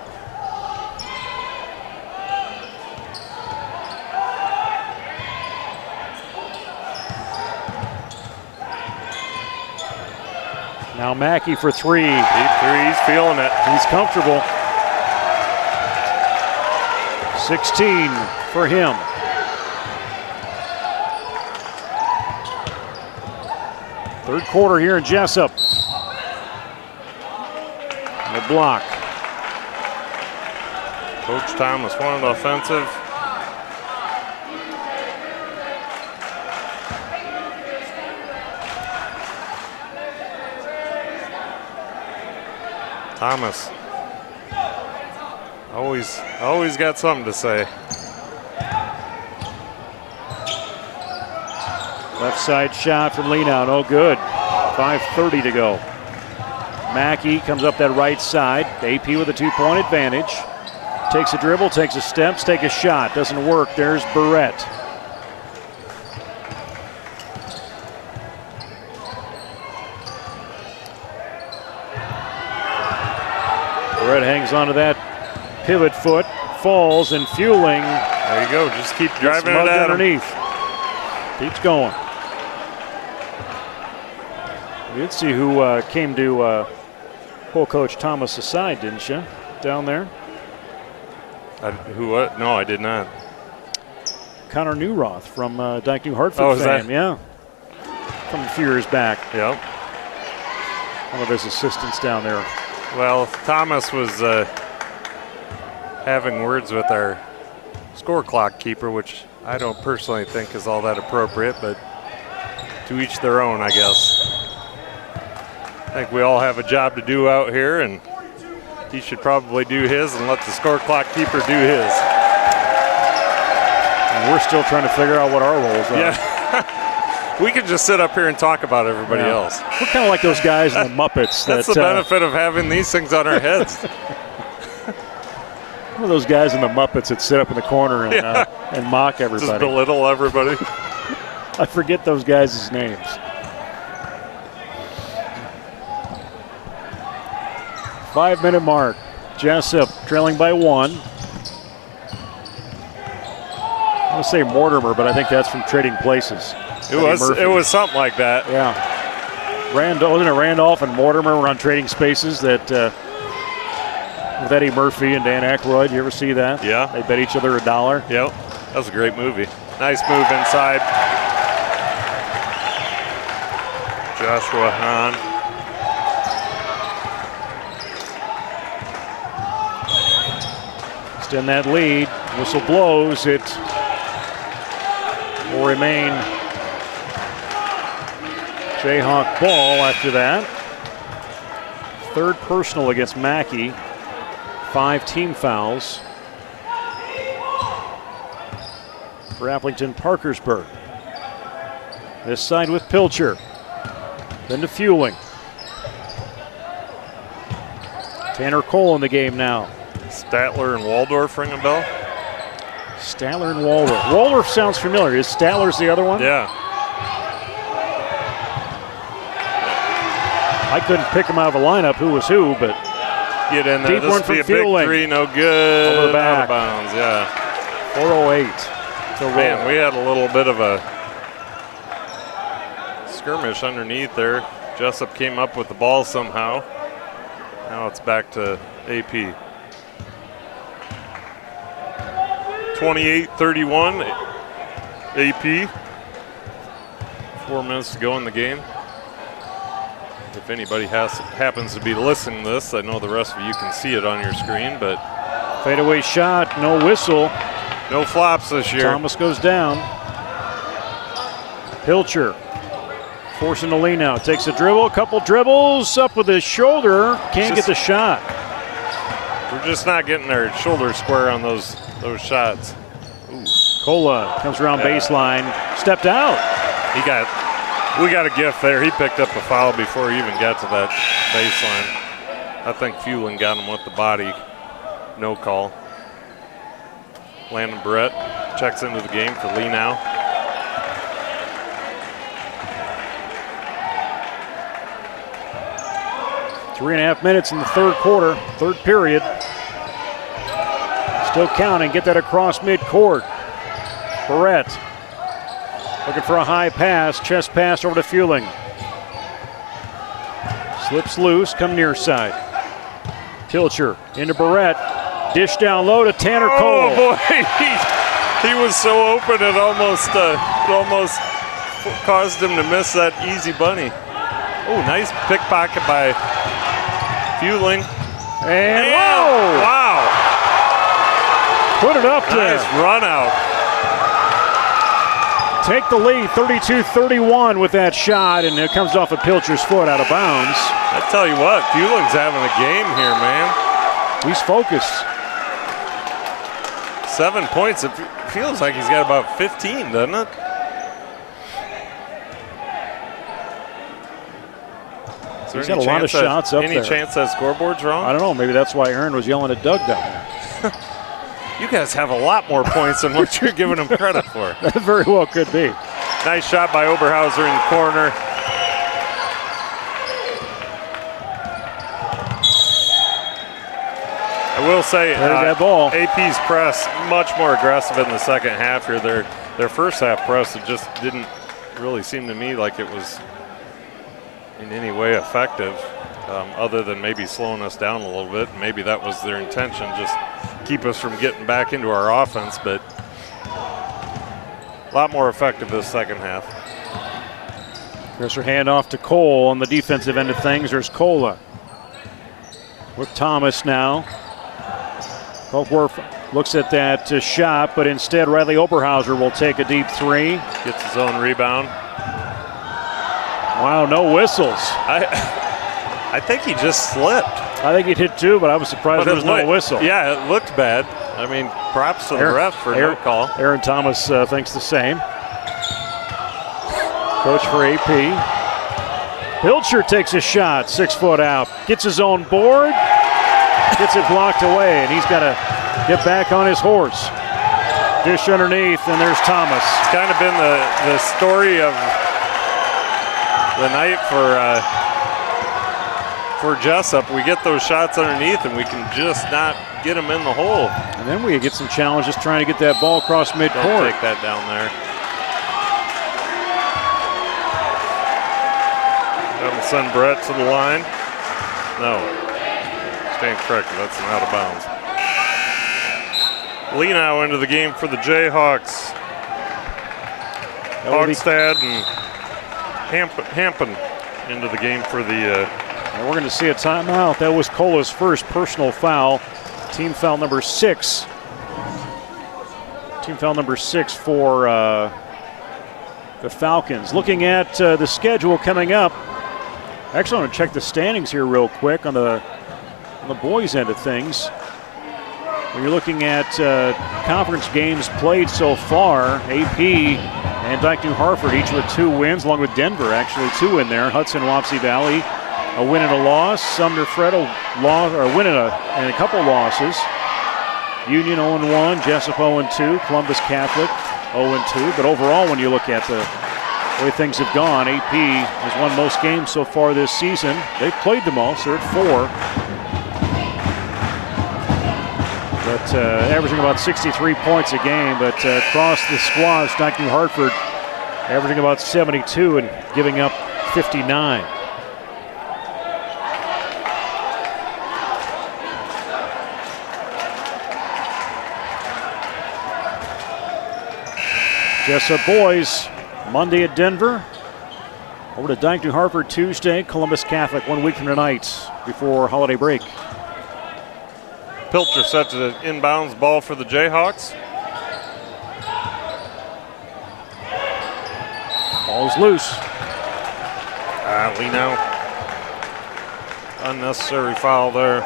Now Mackey for 3. Deep 3, he's feeling it. He's comfortable. 16 for him. Third quarter here in Jesup. The block. Coach Thomas wanted offensive. Thomas. Always got something to say. Left side shot from Lee now, no good. 5:30 to go. Mackey comes up that right side. AP with a 2-point advantage. Takes a dribble, takes a step, takes a shot. Doesn't work. There's Barrett. Barrett hangs onto that pivot foot, falls, and Fueling. There you go. Just keep driving it at underneath. Keeps going. You did see who came to pull Coach Thomas aside, didn't you? Down there. Who? What? No, I did not. Connor Newroth from Dyke New Hartford is fame, that? yeah. From a few years back. Yep. One of his assistants down there. Well, Thomas was having words with our score clock keeper, which I don't personally think is all that appropriate, but to each their own, I guess. I think we all have a job to do out here, and he should probably do his and let the score clock keeper do his. And we're still trying to figure out what our roles are. Yeah. We could just sit up here and talk about everybody else. We're kind of like those guys in the Muppets. That's the benefit of having these things on our heads. One of those guys in the Muppets that sit up in the corner and mock everybody. Just belittle everybody. I forget those guys' names. Five-minute mark. Jesup trailing by 1. I want to say Mortimer, but I think that's from Trading Places. It was something like that. Yeah. Wasn't it Randolph and Mortimer were on Trading Spaces that with Eddie Murphy and Dan Aykroyd? You ever see that? Yeah. They bet each other $1. Yep. That was a great movie. Nice move inside. Joshua Hahn. Extend that lead. Whistle blows. It will remain J-Hawk ball after that. Third personal against Mackey. 5 team fouls for Aplington-Parkersburg. This side with Pilcher. Then to Fueling. Tanner Cole in the game now. Statler and Waldorf ring a bell? Statler and Waldorf. Waldorf sounds familiar. Is Statler's the other one? Yeah. I couldn't pick him out of a lineup who was who, but Get in there. Deep This one would be a from Fueling. big three, no good. Over the back. Out of bounds, yeah. 4:08 to roll. Man, we had a little bit of a skirmish underneath there. Jesup came up with the ball somehow. Now it's back to AP. 28-31, AP. 4 minutes to go in the game. If anybody happens to be listening to this, I know the rest of you can see it on your screen, but Fadeaway shot, no whistle. no flops this year. Thomas goes down. Pilcher forcing the lean out. Takes a dribble, a couple dribbles, up with his shoulder. Can't get the shot. We're just not getting our shoulder square on those shots. Ooh. Cola comes around baseline, stepped out. We got a gift there. He picked up a foul before he even got to that baseline. I think Fueling got him with the body. No call. Landon Barrett checks into the game for Lee now. Three and a half minutes in the third quarter, third period. Still counting, get that across midcourt. Barrett looking for a high pass, chest pass over to Fueling. Slips loose, come near side. Pilcher into Barrett, dish down low to Tanner Cole. Oh boy, he was so open it almost caused him to miss that easy bunny. Oh, nice pickpocket by Fueling. And whoa! Wow! Put it up there. Nice run out. Take the lead, 32-31 with that shot, and it comes off of Pilcher's foot out of bounds. I tell you what, Fueling's having a game here, man. He's focused. 7 points. It feels like he's got about 15, doesn't it? He's got a lot of shots up there. Any chance that scoreboard's wrong? I don't know. Maybe that's why Aaron was yelling at Doug down there. You guys have a lot more points than what you're giving him credit for. That very well could be. Nice shot by Oberhauser in the corner. I will say that ball. AP's press much more aggressive in the second half here. Their first half press, it just didn't really seem to me like it was in any way effective, other than maybe slowing us down a little bit. Maybe that was their intention, just keep us from getting back into our offense, but a lot more effective this second half. Here's her handoff to Cole on the defensive end of things. There's Cola with Thomas now. Hopeworth looks at that shot, but instead Riley Oberhauser will take a deep three. Gets his own rebound. Wow, no whistles. I think he just slipped. I think he did too, but I was surprised there was no whistle. Yeah, it looked bad. I mean, props to the ref for no call. Aaron Thomas thinks the same. Coach for AP. Pilcher takes a shot, 6 foot out. Gets his own board. Gets it blocked away, and he's got to get back on his horse. Dish underneath, and there's Thomas. It's kind of been the story of the night for Jesup. We get those shots underneath, and we can just not get them in the hole. And then we get some challenges trying to get that ball across midcourt. Don't take that down there. That'll send Brett to the line. No. Stand corrected. That's an out of bounds. Lee now into the game for the Jayhawks. Hogstad and Hampton into the game for the. And we're going to see a timeout. That was Cola's first personal foul. Team foul number 6. Team foul number 6 for the Falcons. Looking at the schedule coming up. Actually, I want to check the standings here real quick on the boys' end of things. When you're looking at conference games played so far, AP and Dike New Hartford each with 2 wins, along with Denver, actually 2 in there. Hudson, Wapsie Valley, a win and a loss. Sumner Fred a loss, or a win and a couple losses. Union 0-1, Jesup 0-2, Columbus Catholic 0-2. But overall, when you look at the way things have gone, AP has won most games so far this season. They've played the most. They're at 4. But averaging about 63 points a game. But across the squads, Dike New Hartford averaging about 72 and giving up 59. Jesup boys Monday at Denver. Over to Dike New Hartford Tuesday. Columbus Catholic 1 week from tonight before holiday break. Pilcher set to the inbounds ball for the Jayhawks. Ball's loose. Leno. Unnecessary foul there.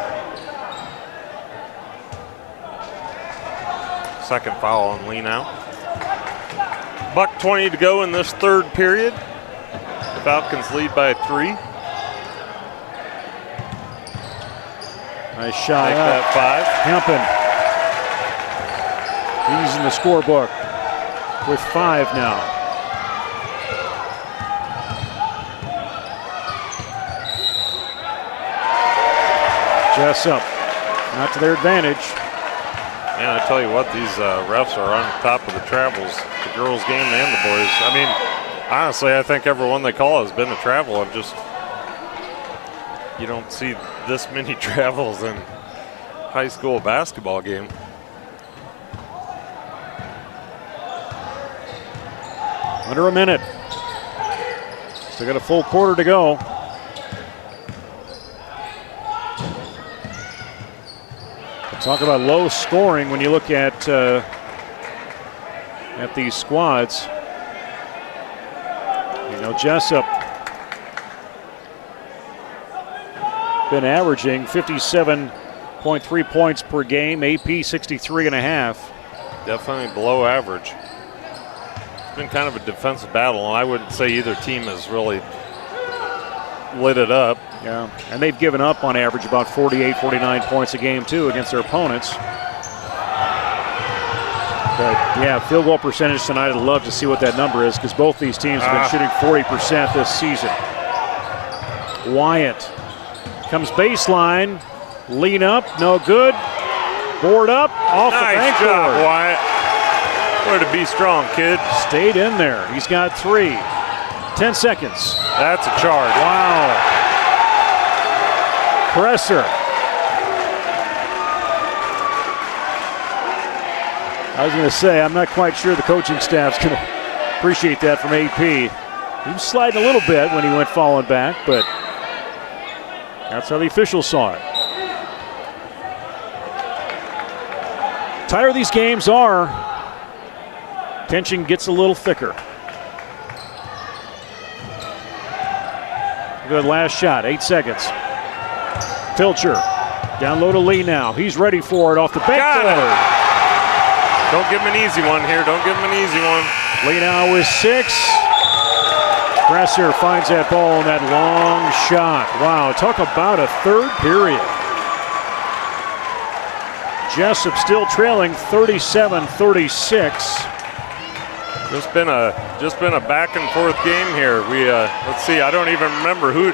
Second foul on Leno. $1:20 to go in this third period. The Falcons lead by 3. Nice shot. Make that 5. Hampton. He's in the scorebook with 5 now. Jesup, not to their advantage. Man, I tell you what, these refs are on top of the travels, the girls' game and the boys. I mean, honestly, I think everyone they call has been a travel. You don't see this many travels in high school basketball game. Under a minute. Still got a full quarter to go. Talk about low scoring when you look at these squads. You know, Jesup been averaging 57.3 points per game, AP 63.5. Definitely below average. It's been kind of a defensive battle, and I wouldn't say either team has really lit it up. Yeah, and they've given up on average about 48, 49 points a game too against their opponents. But yeah, field goal percentage tonight, I'd love to see what that number is because both these teams have been shooting 40% this season. Wyatt comes baseline, lean up, no good. Board up, off the Nice backboard. job, Wyatt. Way to be strong, kid. Stayed in there. He's got 3. 10 seconds. That's a charge. Wow. Presser. I was going to say, I'm not quite sure the coaching staff's going to appreciate that from AP. He was sliding a little bit when he went falling back, but that's how the officials saw it. Tighter these games are, tension gets a little thicker. Good last shot, 8 seconds. Pilcher down low to Lee now. He's ready for it off the backboard. Don't give him an easy one here. Don't give him an easy one. Lee now with 6. Presser finds that ball in that long shot. Wow, talk about a third period. Jesup still trailing 37-36. Just been a back and forth game here. We let's see. I don't even remember who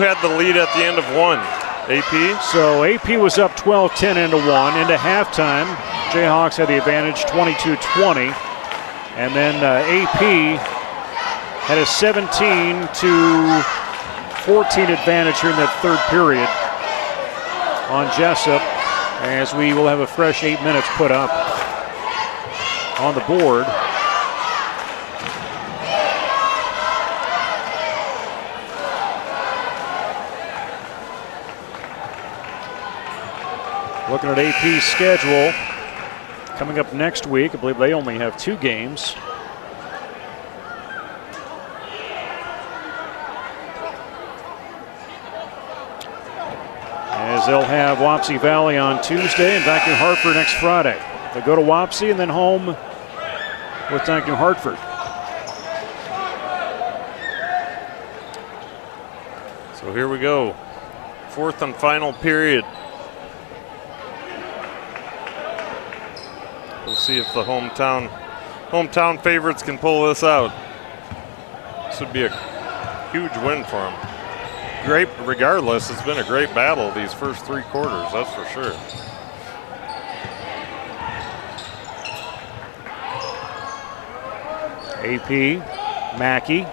had the lead at the end of 1. AP. So AP was up 12-10 into 1. Into halftime, Jayhawks had the advantage 22-20, and then AP had a 17-14 advantage here in that third period on Jesup, as we will have a fresh 8 minutes put up on the board. Looking at AP's schedule, coming up next week, I believe they only have 2 games. As they'll have Wapsie Valley on Tuesday and Dyke New Hartford next Friday. They'll go to Wapsie and then home with Dyke New Hartford. So here we go. 4th and final period. We'll see if the hometown favorites can pull this out. This would be a huge win for them. Great, regardless, it's been a great battle these first 3 quarters, that's for sure. AP, Mackey.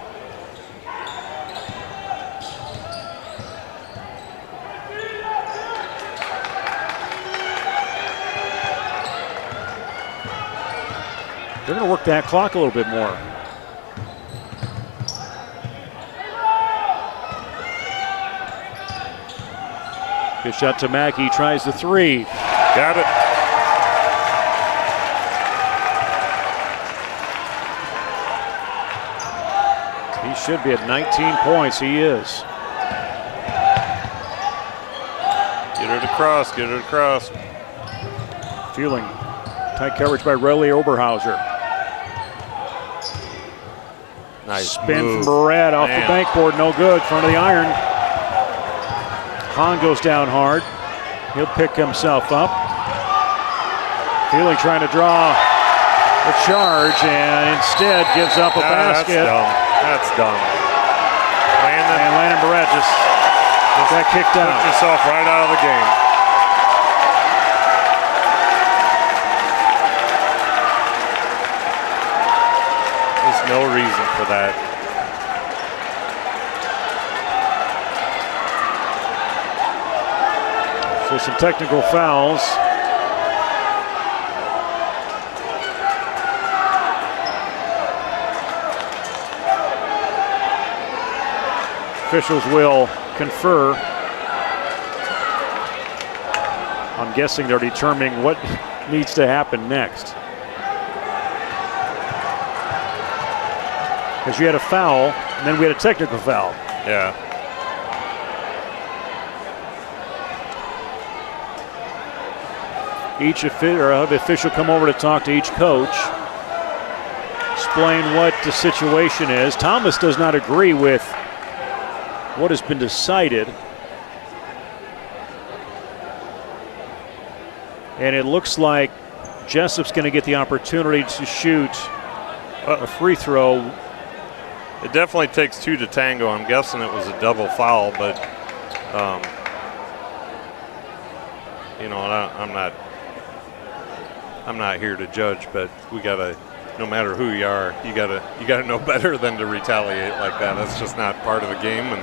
They're going to work that clock a little bit more. Good shot to Mackey, tries the 3. Got it. He should be at 19 points, he is. Get it across, get it across. Feeling tight coverage by Riley Oberhauser. Nice Spin move. from Barrett off Man. the backboard, no good, front of the iron. Hahn goes down hard. He'll pick himself up. Feeling trying to draw a charge and instead gives up a basket. That's dumb. And Landon Barrett just got kicked Took out. yourself right out of the game. There's no reason for that. So some technical fouls. Officials will confer. I'm guessing they're determining what needs to happen next. Because you had a foul, and then we had a technical foul. Yeah. Each official come over to talk to each coach, explain what the situation is. Thomas does not agree with what has been decided. And it looks like Jesup's going to get the opportunity to shoot a free throw. It definitely takes 2 to tango. I'm guessing it was a double foul, but you know, I'm not I'm not here to judge, but we gotta, no matter who you are, you gotta know better than to retaliate like that. That's just not part of the game, and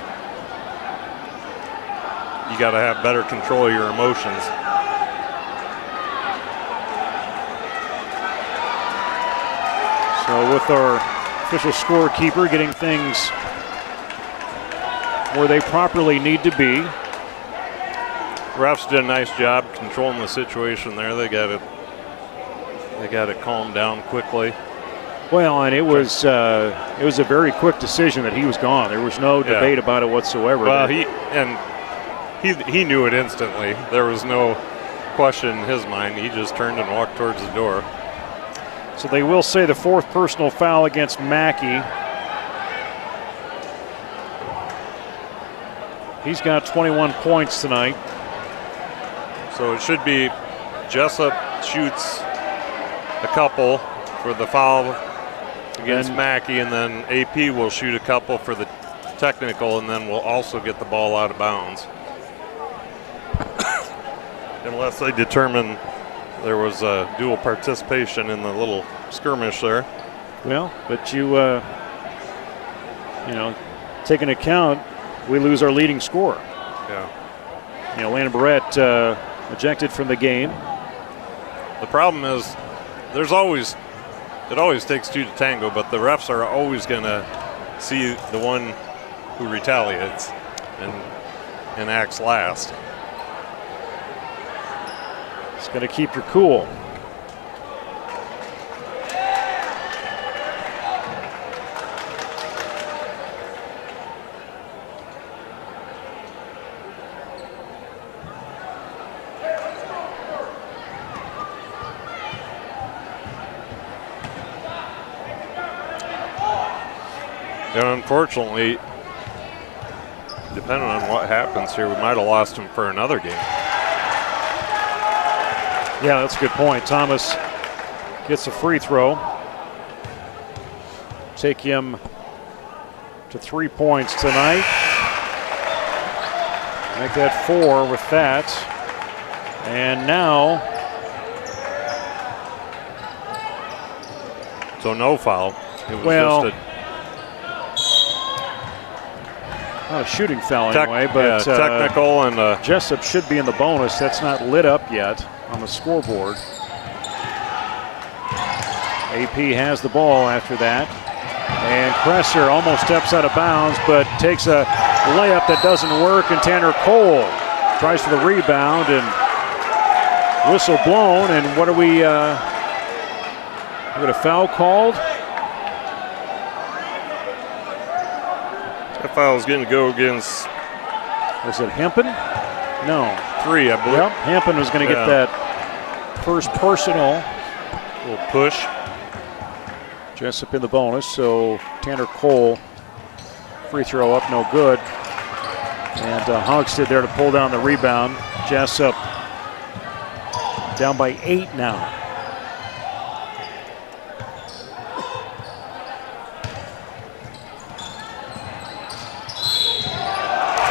you gotta have better control of your emotions. So with our official scorekeeper getting things where they properly need to be. Refs did a nice job controlling the situation there. They got it calmed down quickly. Well, and it was a very quick decision that he was gone. There was no debate about it whatsoever. Well, he knew it instantly. There was no question in his mind. He just turned and walked towards the door. So they will say the fourth personal foul against Mackey. He's got 21 points tonight. So it should be Jesup shoots a couple for the foul against Mackey, and then AP will shoot a couple for the technical, and then we'll also get the ball out of bounds. Unless they determine there was a dual participation in the little skirmish there. Well, but you take into account, we lose our leading scorer. Yeah. Landon Barrett ejected from the game. The problem is, it always takes two to tango, but the refs are always going to see the one who retaliates and acts last. It's going to keep your cool. And unfortunately, depending on what happens here, we might have lost him for another game. Yeah, that's a good point. Thomas gets a free throw. Take him to 3 points tonight. Make that 4 with that. And now, so no foul. It was just not a shooting foul anyway, but technical, and Jesup should be in the bonus. That's not lit up yet on the scoreboard. AP has the ball after that. And Kresser almost steps out of bounds, but takes a layup that doesn't work, and Tanner Cole tries for the rebound, and whistle blown. And what are we got a foul called? That foul is going to go against. Was it Hempen? No. 3, I believe. Yep, Hempen was going to get that first personal. Little push. Jesup in the bonus, so Tanner Cole, free throw up, no good. And Hogsted there to pull down the rebound. Jesup down by 8 now.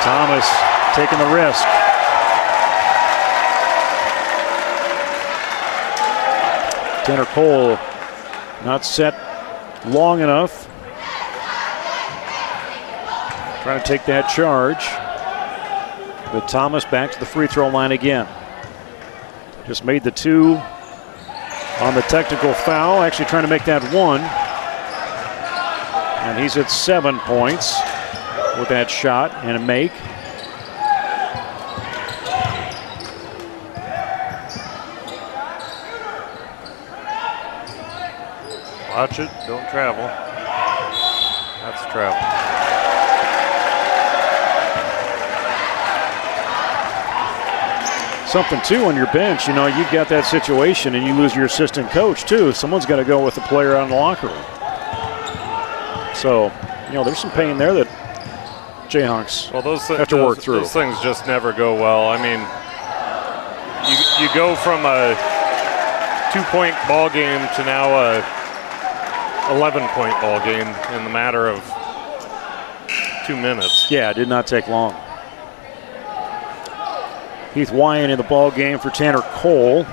Thomas taking the risk. Tanner Cole not set long enough. Trying to take that charge. But Thomas back to the free throw line again. Just made the 2 on the technical foul. Actually trying to make that 1. And he's at 7 points with that shot and a make. Watch it, don't travel. That's travel. Something too on your bench, you've got that situation and you lose your assistant coach too. Someone's got to go with the player out in the locker room. So, there's some pain there that Jayhawks have to work through. Those things just never go well. I mean, you go from a 2-point ball game to now a 11-point ball game in the matter of 2 minutes. Yeah, it did not take long. Heath Wyan in the ball game for Tanner Cole.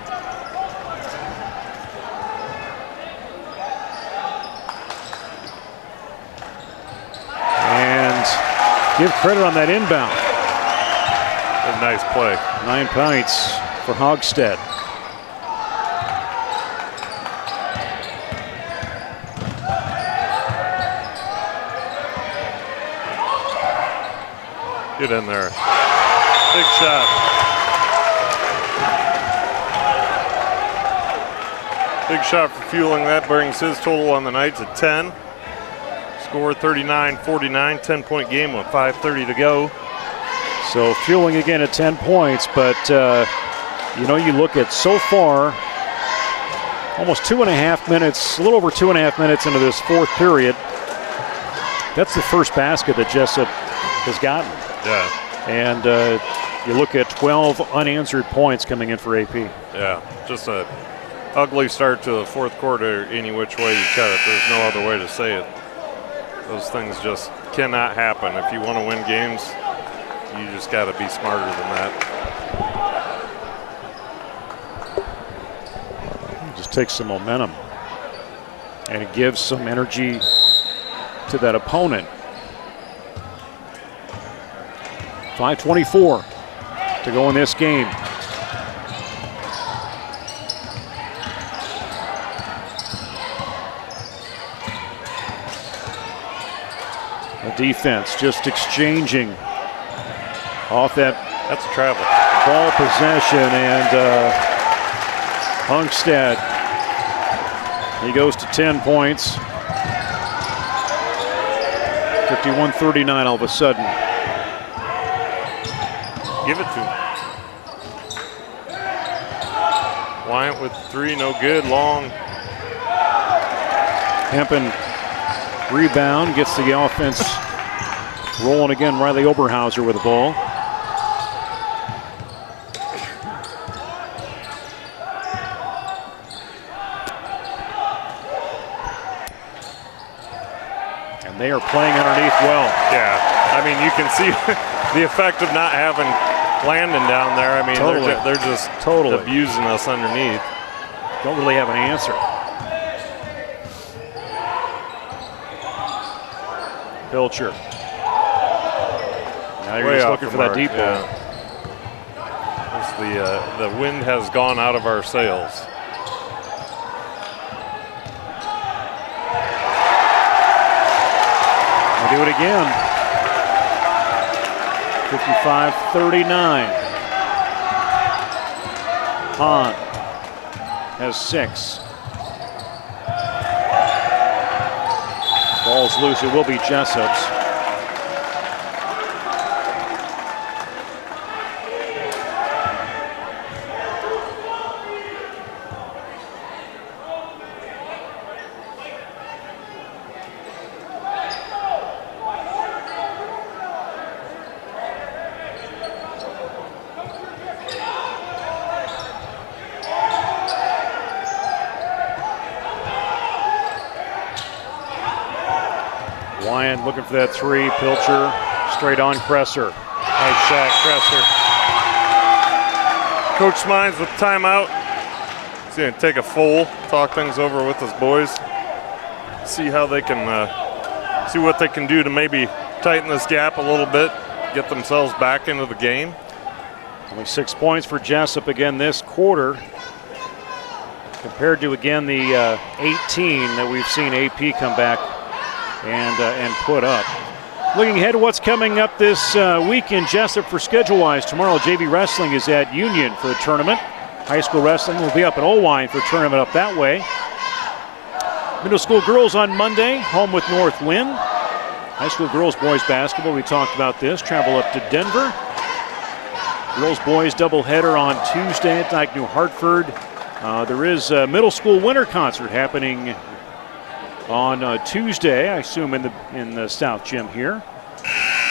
give credit on that inbound. A nice play. 9 points for Hogstead. Get in there. Big shot. Big shot for Fueling. That brings his total on the night to 10. Score 39-49, 10-point game with 5:30 to go. So Fueling again at 10 points, but you know, you look at so far, almost 2.5 minutes, a little over 2.5 minutes into this fourth period. That's the first basket that Jesup has gotten. Yeah. And you look at 12 unanswered points coming in for AP. Yeah, just a ugly start to the fourth quarter any which way you cut it. There's no other way to say it. Those things just cannot happen. If you want to win games, you just got to be smarter than that. It just takes some momentum. And it gives some energy to that opponent. 5:24 to go in this game. The defense just exchanging off that. That's a travel. Ball possession, and Hogstead, he goes to 10 points. 51-39 all of a sudden. Give it to him. Wyant with 3, no good, long. Hempen rebound, gets the offense rolling again. Riley Oberhauser with the ball. And they are playing underneath well. Yeah, I mean, you can see the effect of not having Landon down there. I mean, Totally. they're just Totally. abusing us underneath. Don't really have an answer. Pilcher. Now you're Way just off looking the for that mark, deep ball. yeah. Just the wind has gone out of our sails. They do it again. 55-39. Hahn has 6. Ball's loose. It will be Jesup's. Wyant looking for that 3. Pilcher straight on Kresser. Nice shot, Kresser. Coach Smines with timeout. He's going to take a full, talk things over with his boys, see how they can, see what they can do to maybe tighten this gap a little bit, get themselves back into the game. Only 6 points for Jesup again this quarter, compared to again the 18 that we've seen AP come back and put up. Looking ahead to what's coming up this week in Jesup for schedule-wise. Tomorrow, JV Wrestling is at Union for the tournament. High school wrestling will be up at Owine for a tournament up that way. Middle school girls on Monday, home with North Lynn. High school girls boys basketball, we talked about this, travel up to Denver. Girls boys doubleheader on Tuesday at Dyke New Hartford. There is a middle school winter concert happening on Tuesday, I assume in the South Gym here.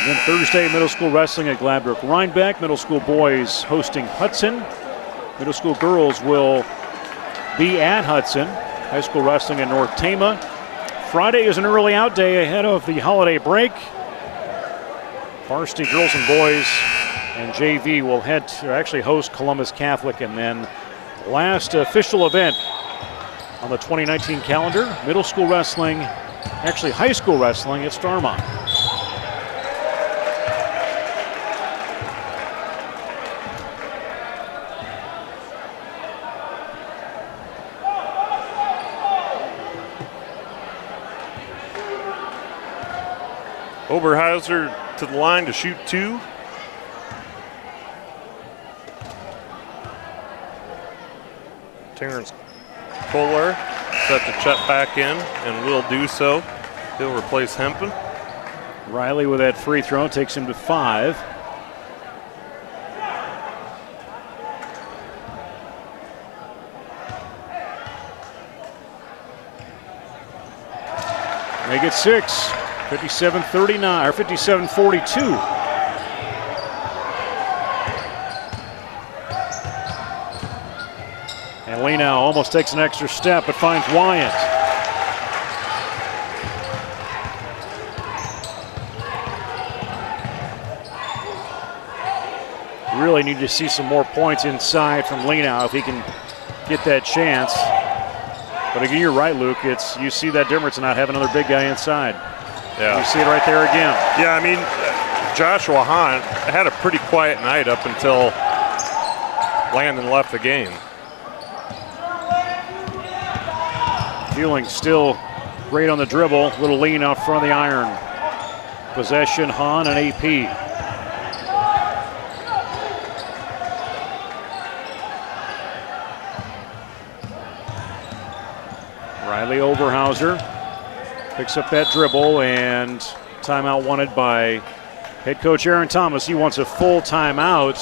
And then Thursday, middle school wrestling at Gladbrook Rhinebeck. Middle school boys hosting Hudson. Middle school girls will be at Hudson. High school wrestling in North Tama. Friday is an early out day ahead of the holiday break. Varsity girls and boys and JV will head to actually host Columbus Catholic, and then last official event on the 2019 calendar, middle school wrestling, actually high school wrestling at Starmont. Oberhauser to the line to shoot 2. Terrence Kohler set to check back in and will do so. He'll replace Hempen. Riley with that free throw takes him to 5. Make it 6. 57-39 or 57-42. And Lee now almost takes an extra step but finds Wyatt. Really need to see some more points inside from Lee now if he can get that chance. But again, you're right, Luke. You see that difference in not having another big guy inside. Yeah. You see it right there again. Yeah, I mean, Joshua Hahn had a pretty quiet night up until Landon left the game. Feeling still great on the dribble. Little lean out front of the iron. Possession, Hahn and AP. Riley Oberhauser picks up that dribble, and timeout wanted by head coach Aaron Thomas. He wants a full timeout.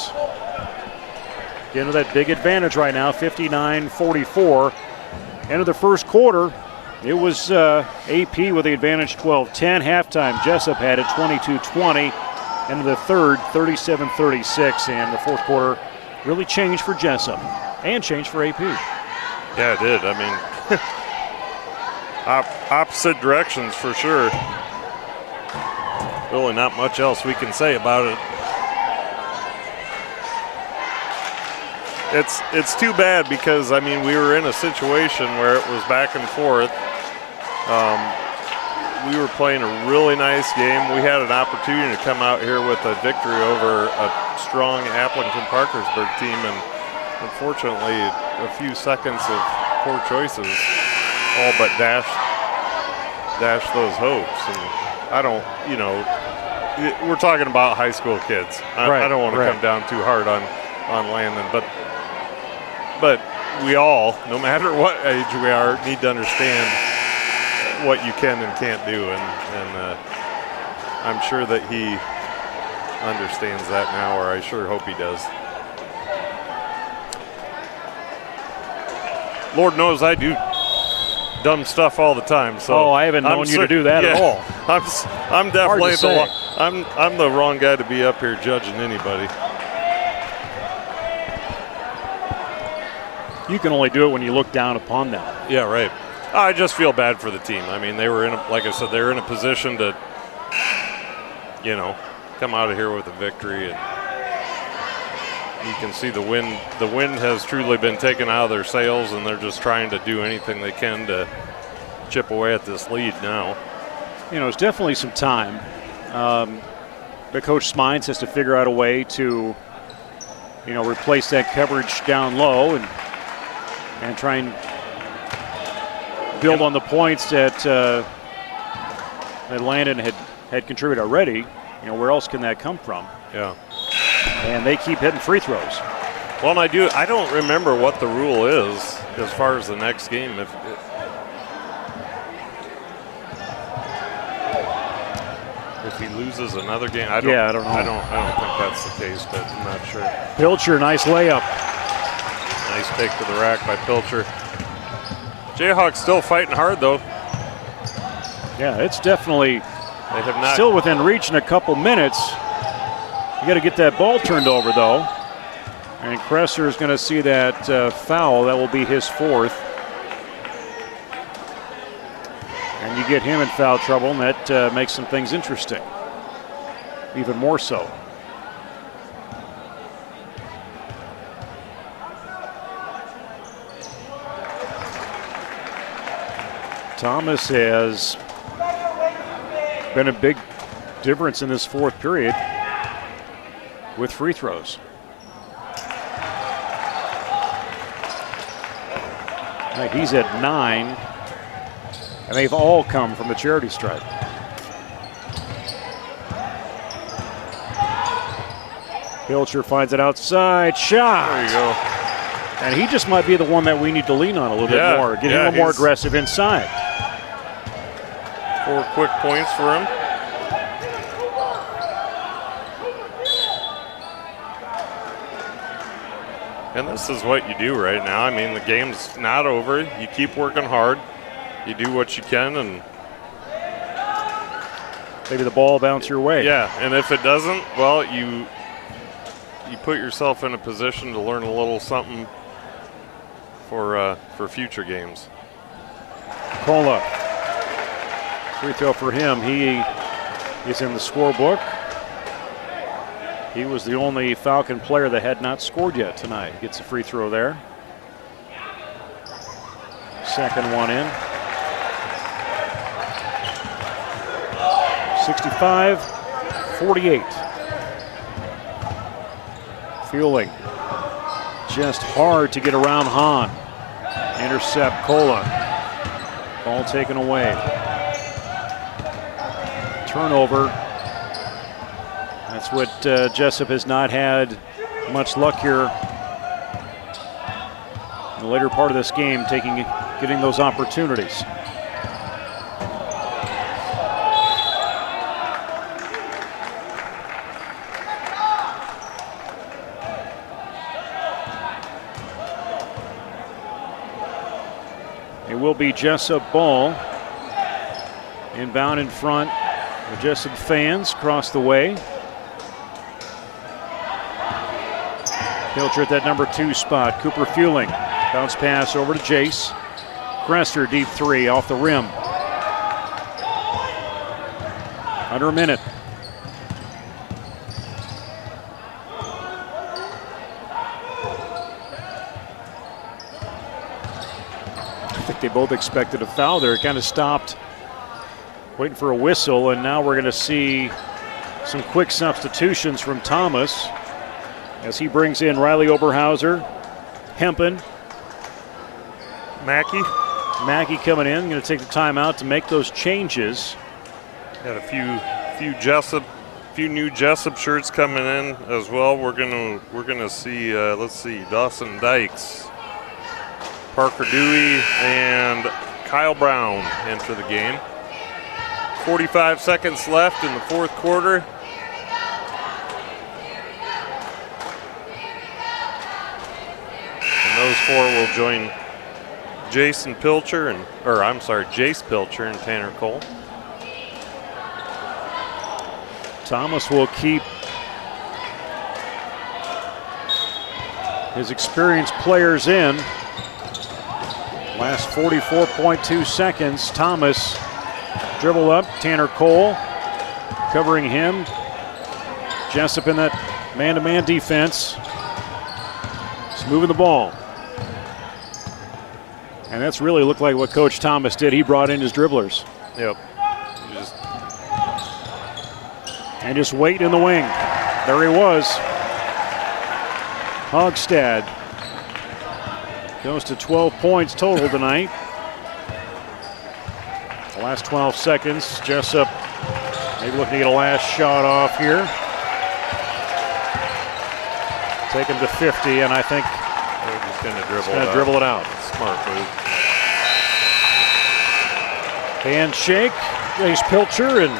Getting to that big advantage right now, 59-44. End of the first quarter, it was AP with the advantage 12-10. Halftime, Jesup had it 22-20. End of the third, 37-36. And the fourth quarter really changed for Jesup and changed for AP. Yeah, it did. I mean, opposite directions for sure. Really not much else we can say about it. It's too bad because, I mean, we were in a situation where it was back and forth. We were playing a really nice game. We had an opportunity to come out here with a victory over a strong Aplington-Parkersburg team, and unfortunately, a few seconds of poor choices all but dashed those hopes. And I don't, you know, we're talking about high school kids. I don't want to come down too hard on Landon, but we all, no matter what age we are, need to understand what you can and can't do, and I'm sure that he understands that now, or I sure hope he does. Lord knows I do dumb stuff all the time. So I haven't known you to do that at all. I'm definitely I'm the wrong guy to be up here judging anybody. You can only do it when you look down upon them. Yeah, right. I just feel bad for the team. I mean, they were like I said, they were in a position to, you know, come out of here with a victory, and you can see the wind has truly been taken out of their sails, and they're just trying to do anything they can to chip away at this lead now. You know, it's definitely some time. But Coach Smines has to figure out a way to, you know, replace that coverage down low and try and build on the points that Landon had contributed already. You know, where else can that come from? Yeah. And they keep hitting free throws. Well, and I don't remember what the rule is as far as the next game. If he loses another game, I don't know. I don't think that's the case, but I'm not sure. Pilcher, nice layup. Nice take to the rack by Pilcher. Jayhawks still fighting hard, though. Yeah, it's definitely they have not still within reach in a couple minutes. You got to get that ball turned over, though. And Kresser is going to see that foul. That will be his fourth. And you get him in foul trouble, and that makes some things interesting. Even more so. Thomas has been a big difference in this fourth period with free throws. Right, he's at 9, and they've all come from the charity stripe. Pilcher finds it outside. Shot. There you go. And he just might be the one that we need to lean on a little bit more. Get him a little more aggressive inside. 4 quick points for him. And this is what you do right now. I mean, the game's not over. You keep working hard. You do what you can, and maybe the ball bounce your way. Yeah, and if it doesn't, well, you put yourself in a position to learn a little something for future games. Cola. Free throw for him. He is in the scorebook. He was the only Falcon player that had not scored yet tonight. Gets a free throw there. Second one in. 65-48. Fueling. Just hard to get around Hahn. Intercept Cola. Ball taken away. Turnover. That's what Jesup has not had much luck here in the later part of this game, getting those opportunities. It will be Jesup ball. Inbound in front. The Jesup fans across the way. Pilcher at that number 2 spot. Cooper Fueling. Bounce pass over to Jace. Cresser deep 3 off the rim. Under a minute. I think they both expected a foul there. It kind of stopped, waiting for a whistle, and now we're going to see some quick substitutions from Thomas as he brings in Riley Oberhauser, Hempen, Mackey coming in, going to take the timeout to make those changes. Got a few new Jesup shirts coming in as well. We're gonna see let's see, Dawson Dykes, Parker Dewey, and Kyle Brown enter the game. 45 seconds left in the fourth quarter. And those 4 will join Jace Pilcher and Tanner Cole. Thomas will keep his experienced players in. Last 44.2 seconds. Thomas dribble up. Tanner Cole covering him. Jesup in that man-to-man defense. He's moving the ball. And that's really looked like what Coach Thomas did. He brought in his dribblers. Yep. And just wait in the wing. There he was. Hogstad goes to 12 points total tonight. The last 12 seconds. Jesup maybe looking to get a last shot off here. Take him to 50, and I think they're just going to dribble it out. Smart move. Handshake. Jace Pilcher and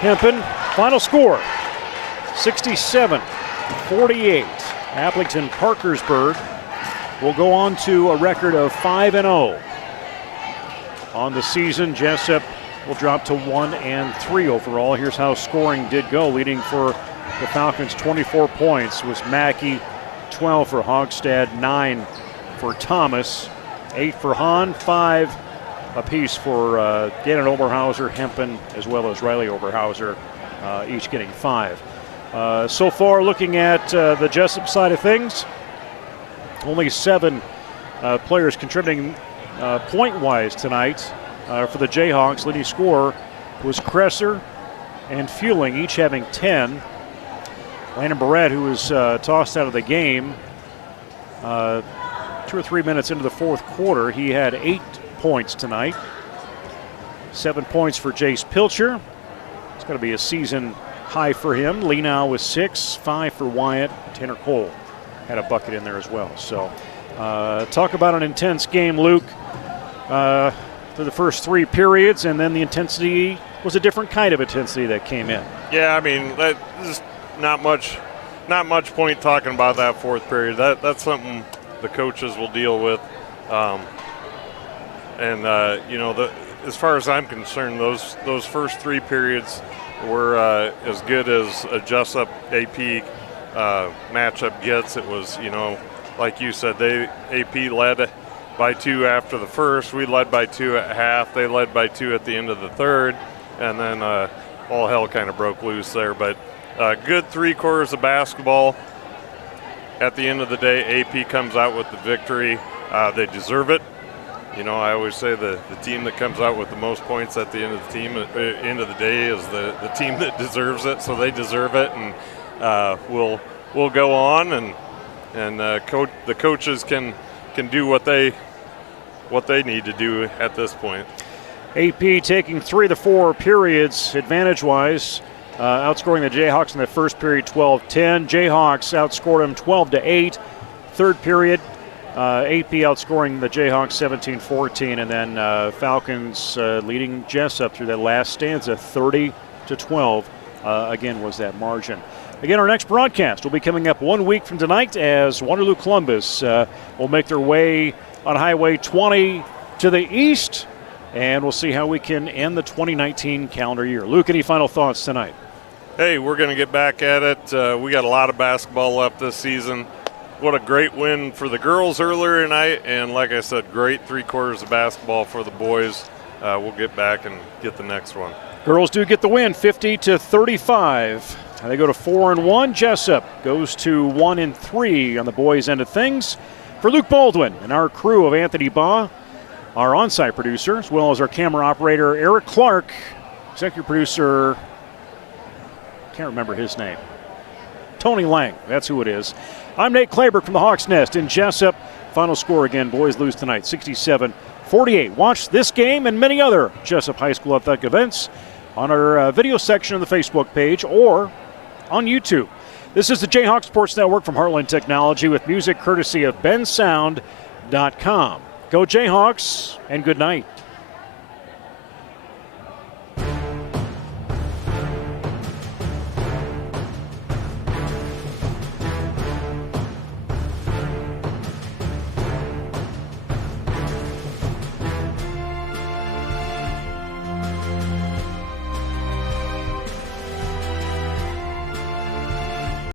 Hempen. Final score, 67-48. Aplington-Parkersburg will go on to a record of 5-0 on the season. Jesup will drop to 1-3 overall. Here's how scoring did go. Leading for the Falcons, 24 points, was Mackey, 12 for Hogstad, 9 for Thomas, 8 for Hahn, 5 apiece for Gannon Oberhauser, Hempen, as well as Riley Oberhauser. Each getting 5. So far, looking at the Jesup side of things, only 7 players contributing point-wise tonight for the Jayhawks. Leading scorer was Cresser and Fueling, each having 10. Landon Barrett, who was tossed out of the game 2 or 3 minutes into the fourth quarter, he had 8 points tonight. 7 points for Jace Pilcher. It's going to be a season high for him. Lenau with 6, 5 for Wyatt. Tanner Cole had a bucket in there as well. So talk about an intense game, Luke, for the first 3 periods, and then the intensity was a different kind of intensity that came in. Yeah, I mean, there's not much point talking about that fourth period. That's something the coaches will deal with. As far as I'm concerned, those first 3 periods were as good as a Jesup AP matchup gets. It was, like you said, AP led by 2 after the first. We led by 2 at half. They led by 2 at the end of the third, and then all hell kind of broke loose there. But good 3 quarters of basketball. At the end of the day, AP comes out with the victory. They deserve it. I always say the team that comes out with the most points at the end of the day is the team that deserves it. So they deserve it, and we'll go on, and the coaches can do what they need to do at this point. AP taking 3 of the 4 periods advantage-wise, outscoring the Jayhawks in the first period 12-10. Jayhawks outscored them 12-8. Third period, AP outscoring the Jayhawks 17-14, and then Falcons leading Jesup through that last stanza 30-12. Again, was that margin. Again, our next broadcast will be coming up 1 week from tonight as Waterloo Columbus will make their way on Highway 20 to the east, and we'll see how we can end the 2019 calendar year. Luke, any final thoughts tonight? Hey, we're going to get back at it. We got a lot of basketball left this season. What a great win for the girls earlier tonight, and like I said, great 3 quarters of basketball for the boys. We'll get back and get the next one. Girls do get the win, 50-35. They go to 4-1. Jesup goes to 1-3 on the boys' end of things. For Luke Baldwin and our crew of Anthony Baugh, our on-site producer, as well as our camera operator Eric Clark, executive producer, can't remember his name, Tony Lang, that's who it is. I'm Nate Claberg from the Hawks Nest in Jesup. Final score again, boys lose tonight, 67-48. Watch this game and many other Jesup High School athletic events on our video section of the Facebook page or on YouTube. This is the Jayhawk Sports Network from Heartland Technology with music courtesy of bensound.com. Go Jayhawks and good night.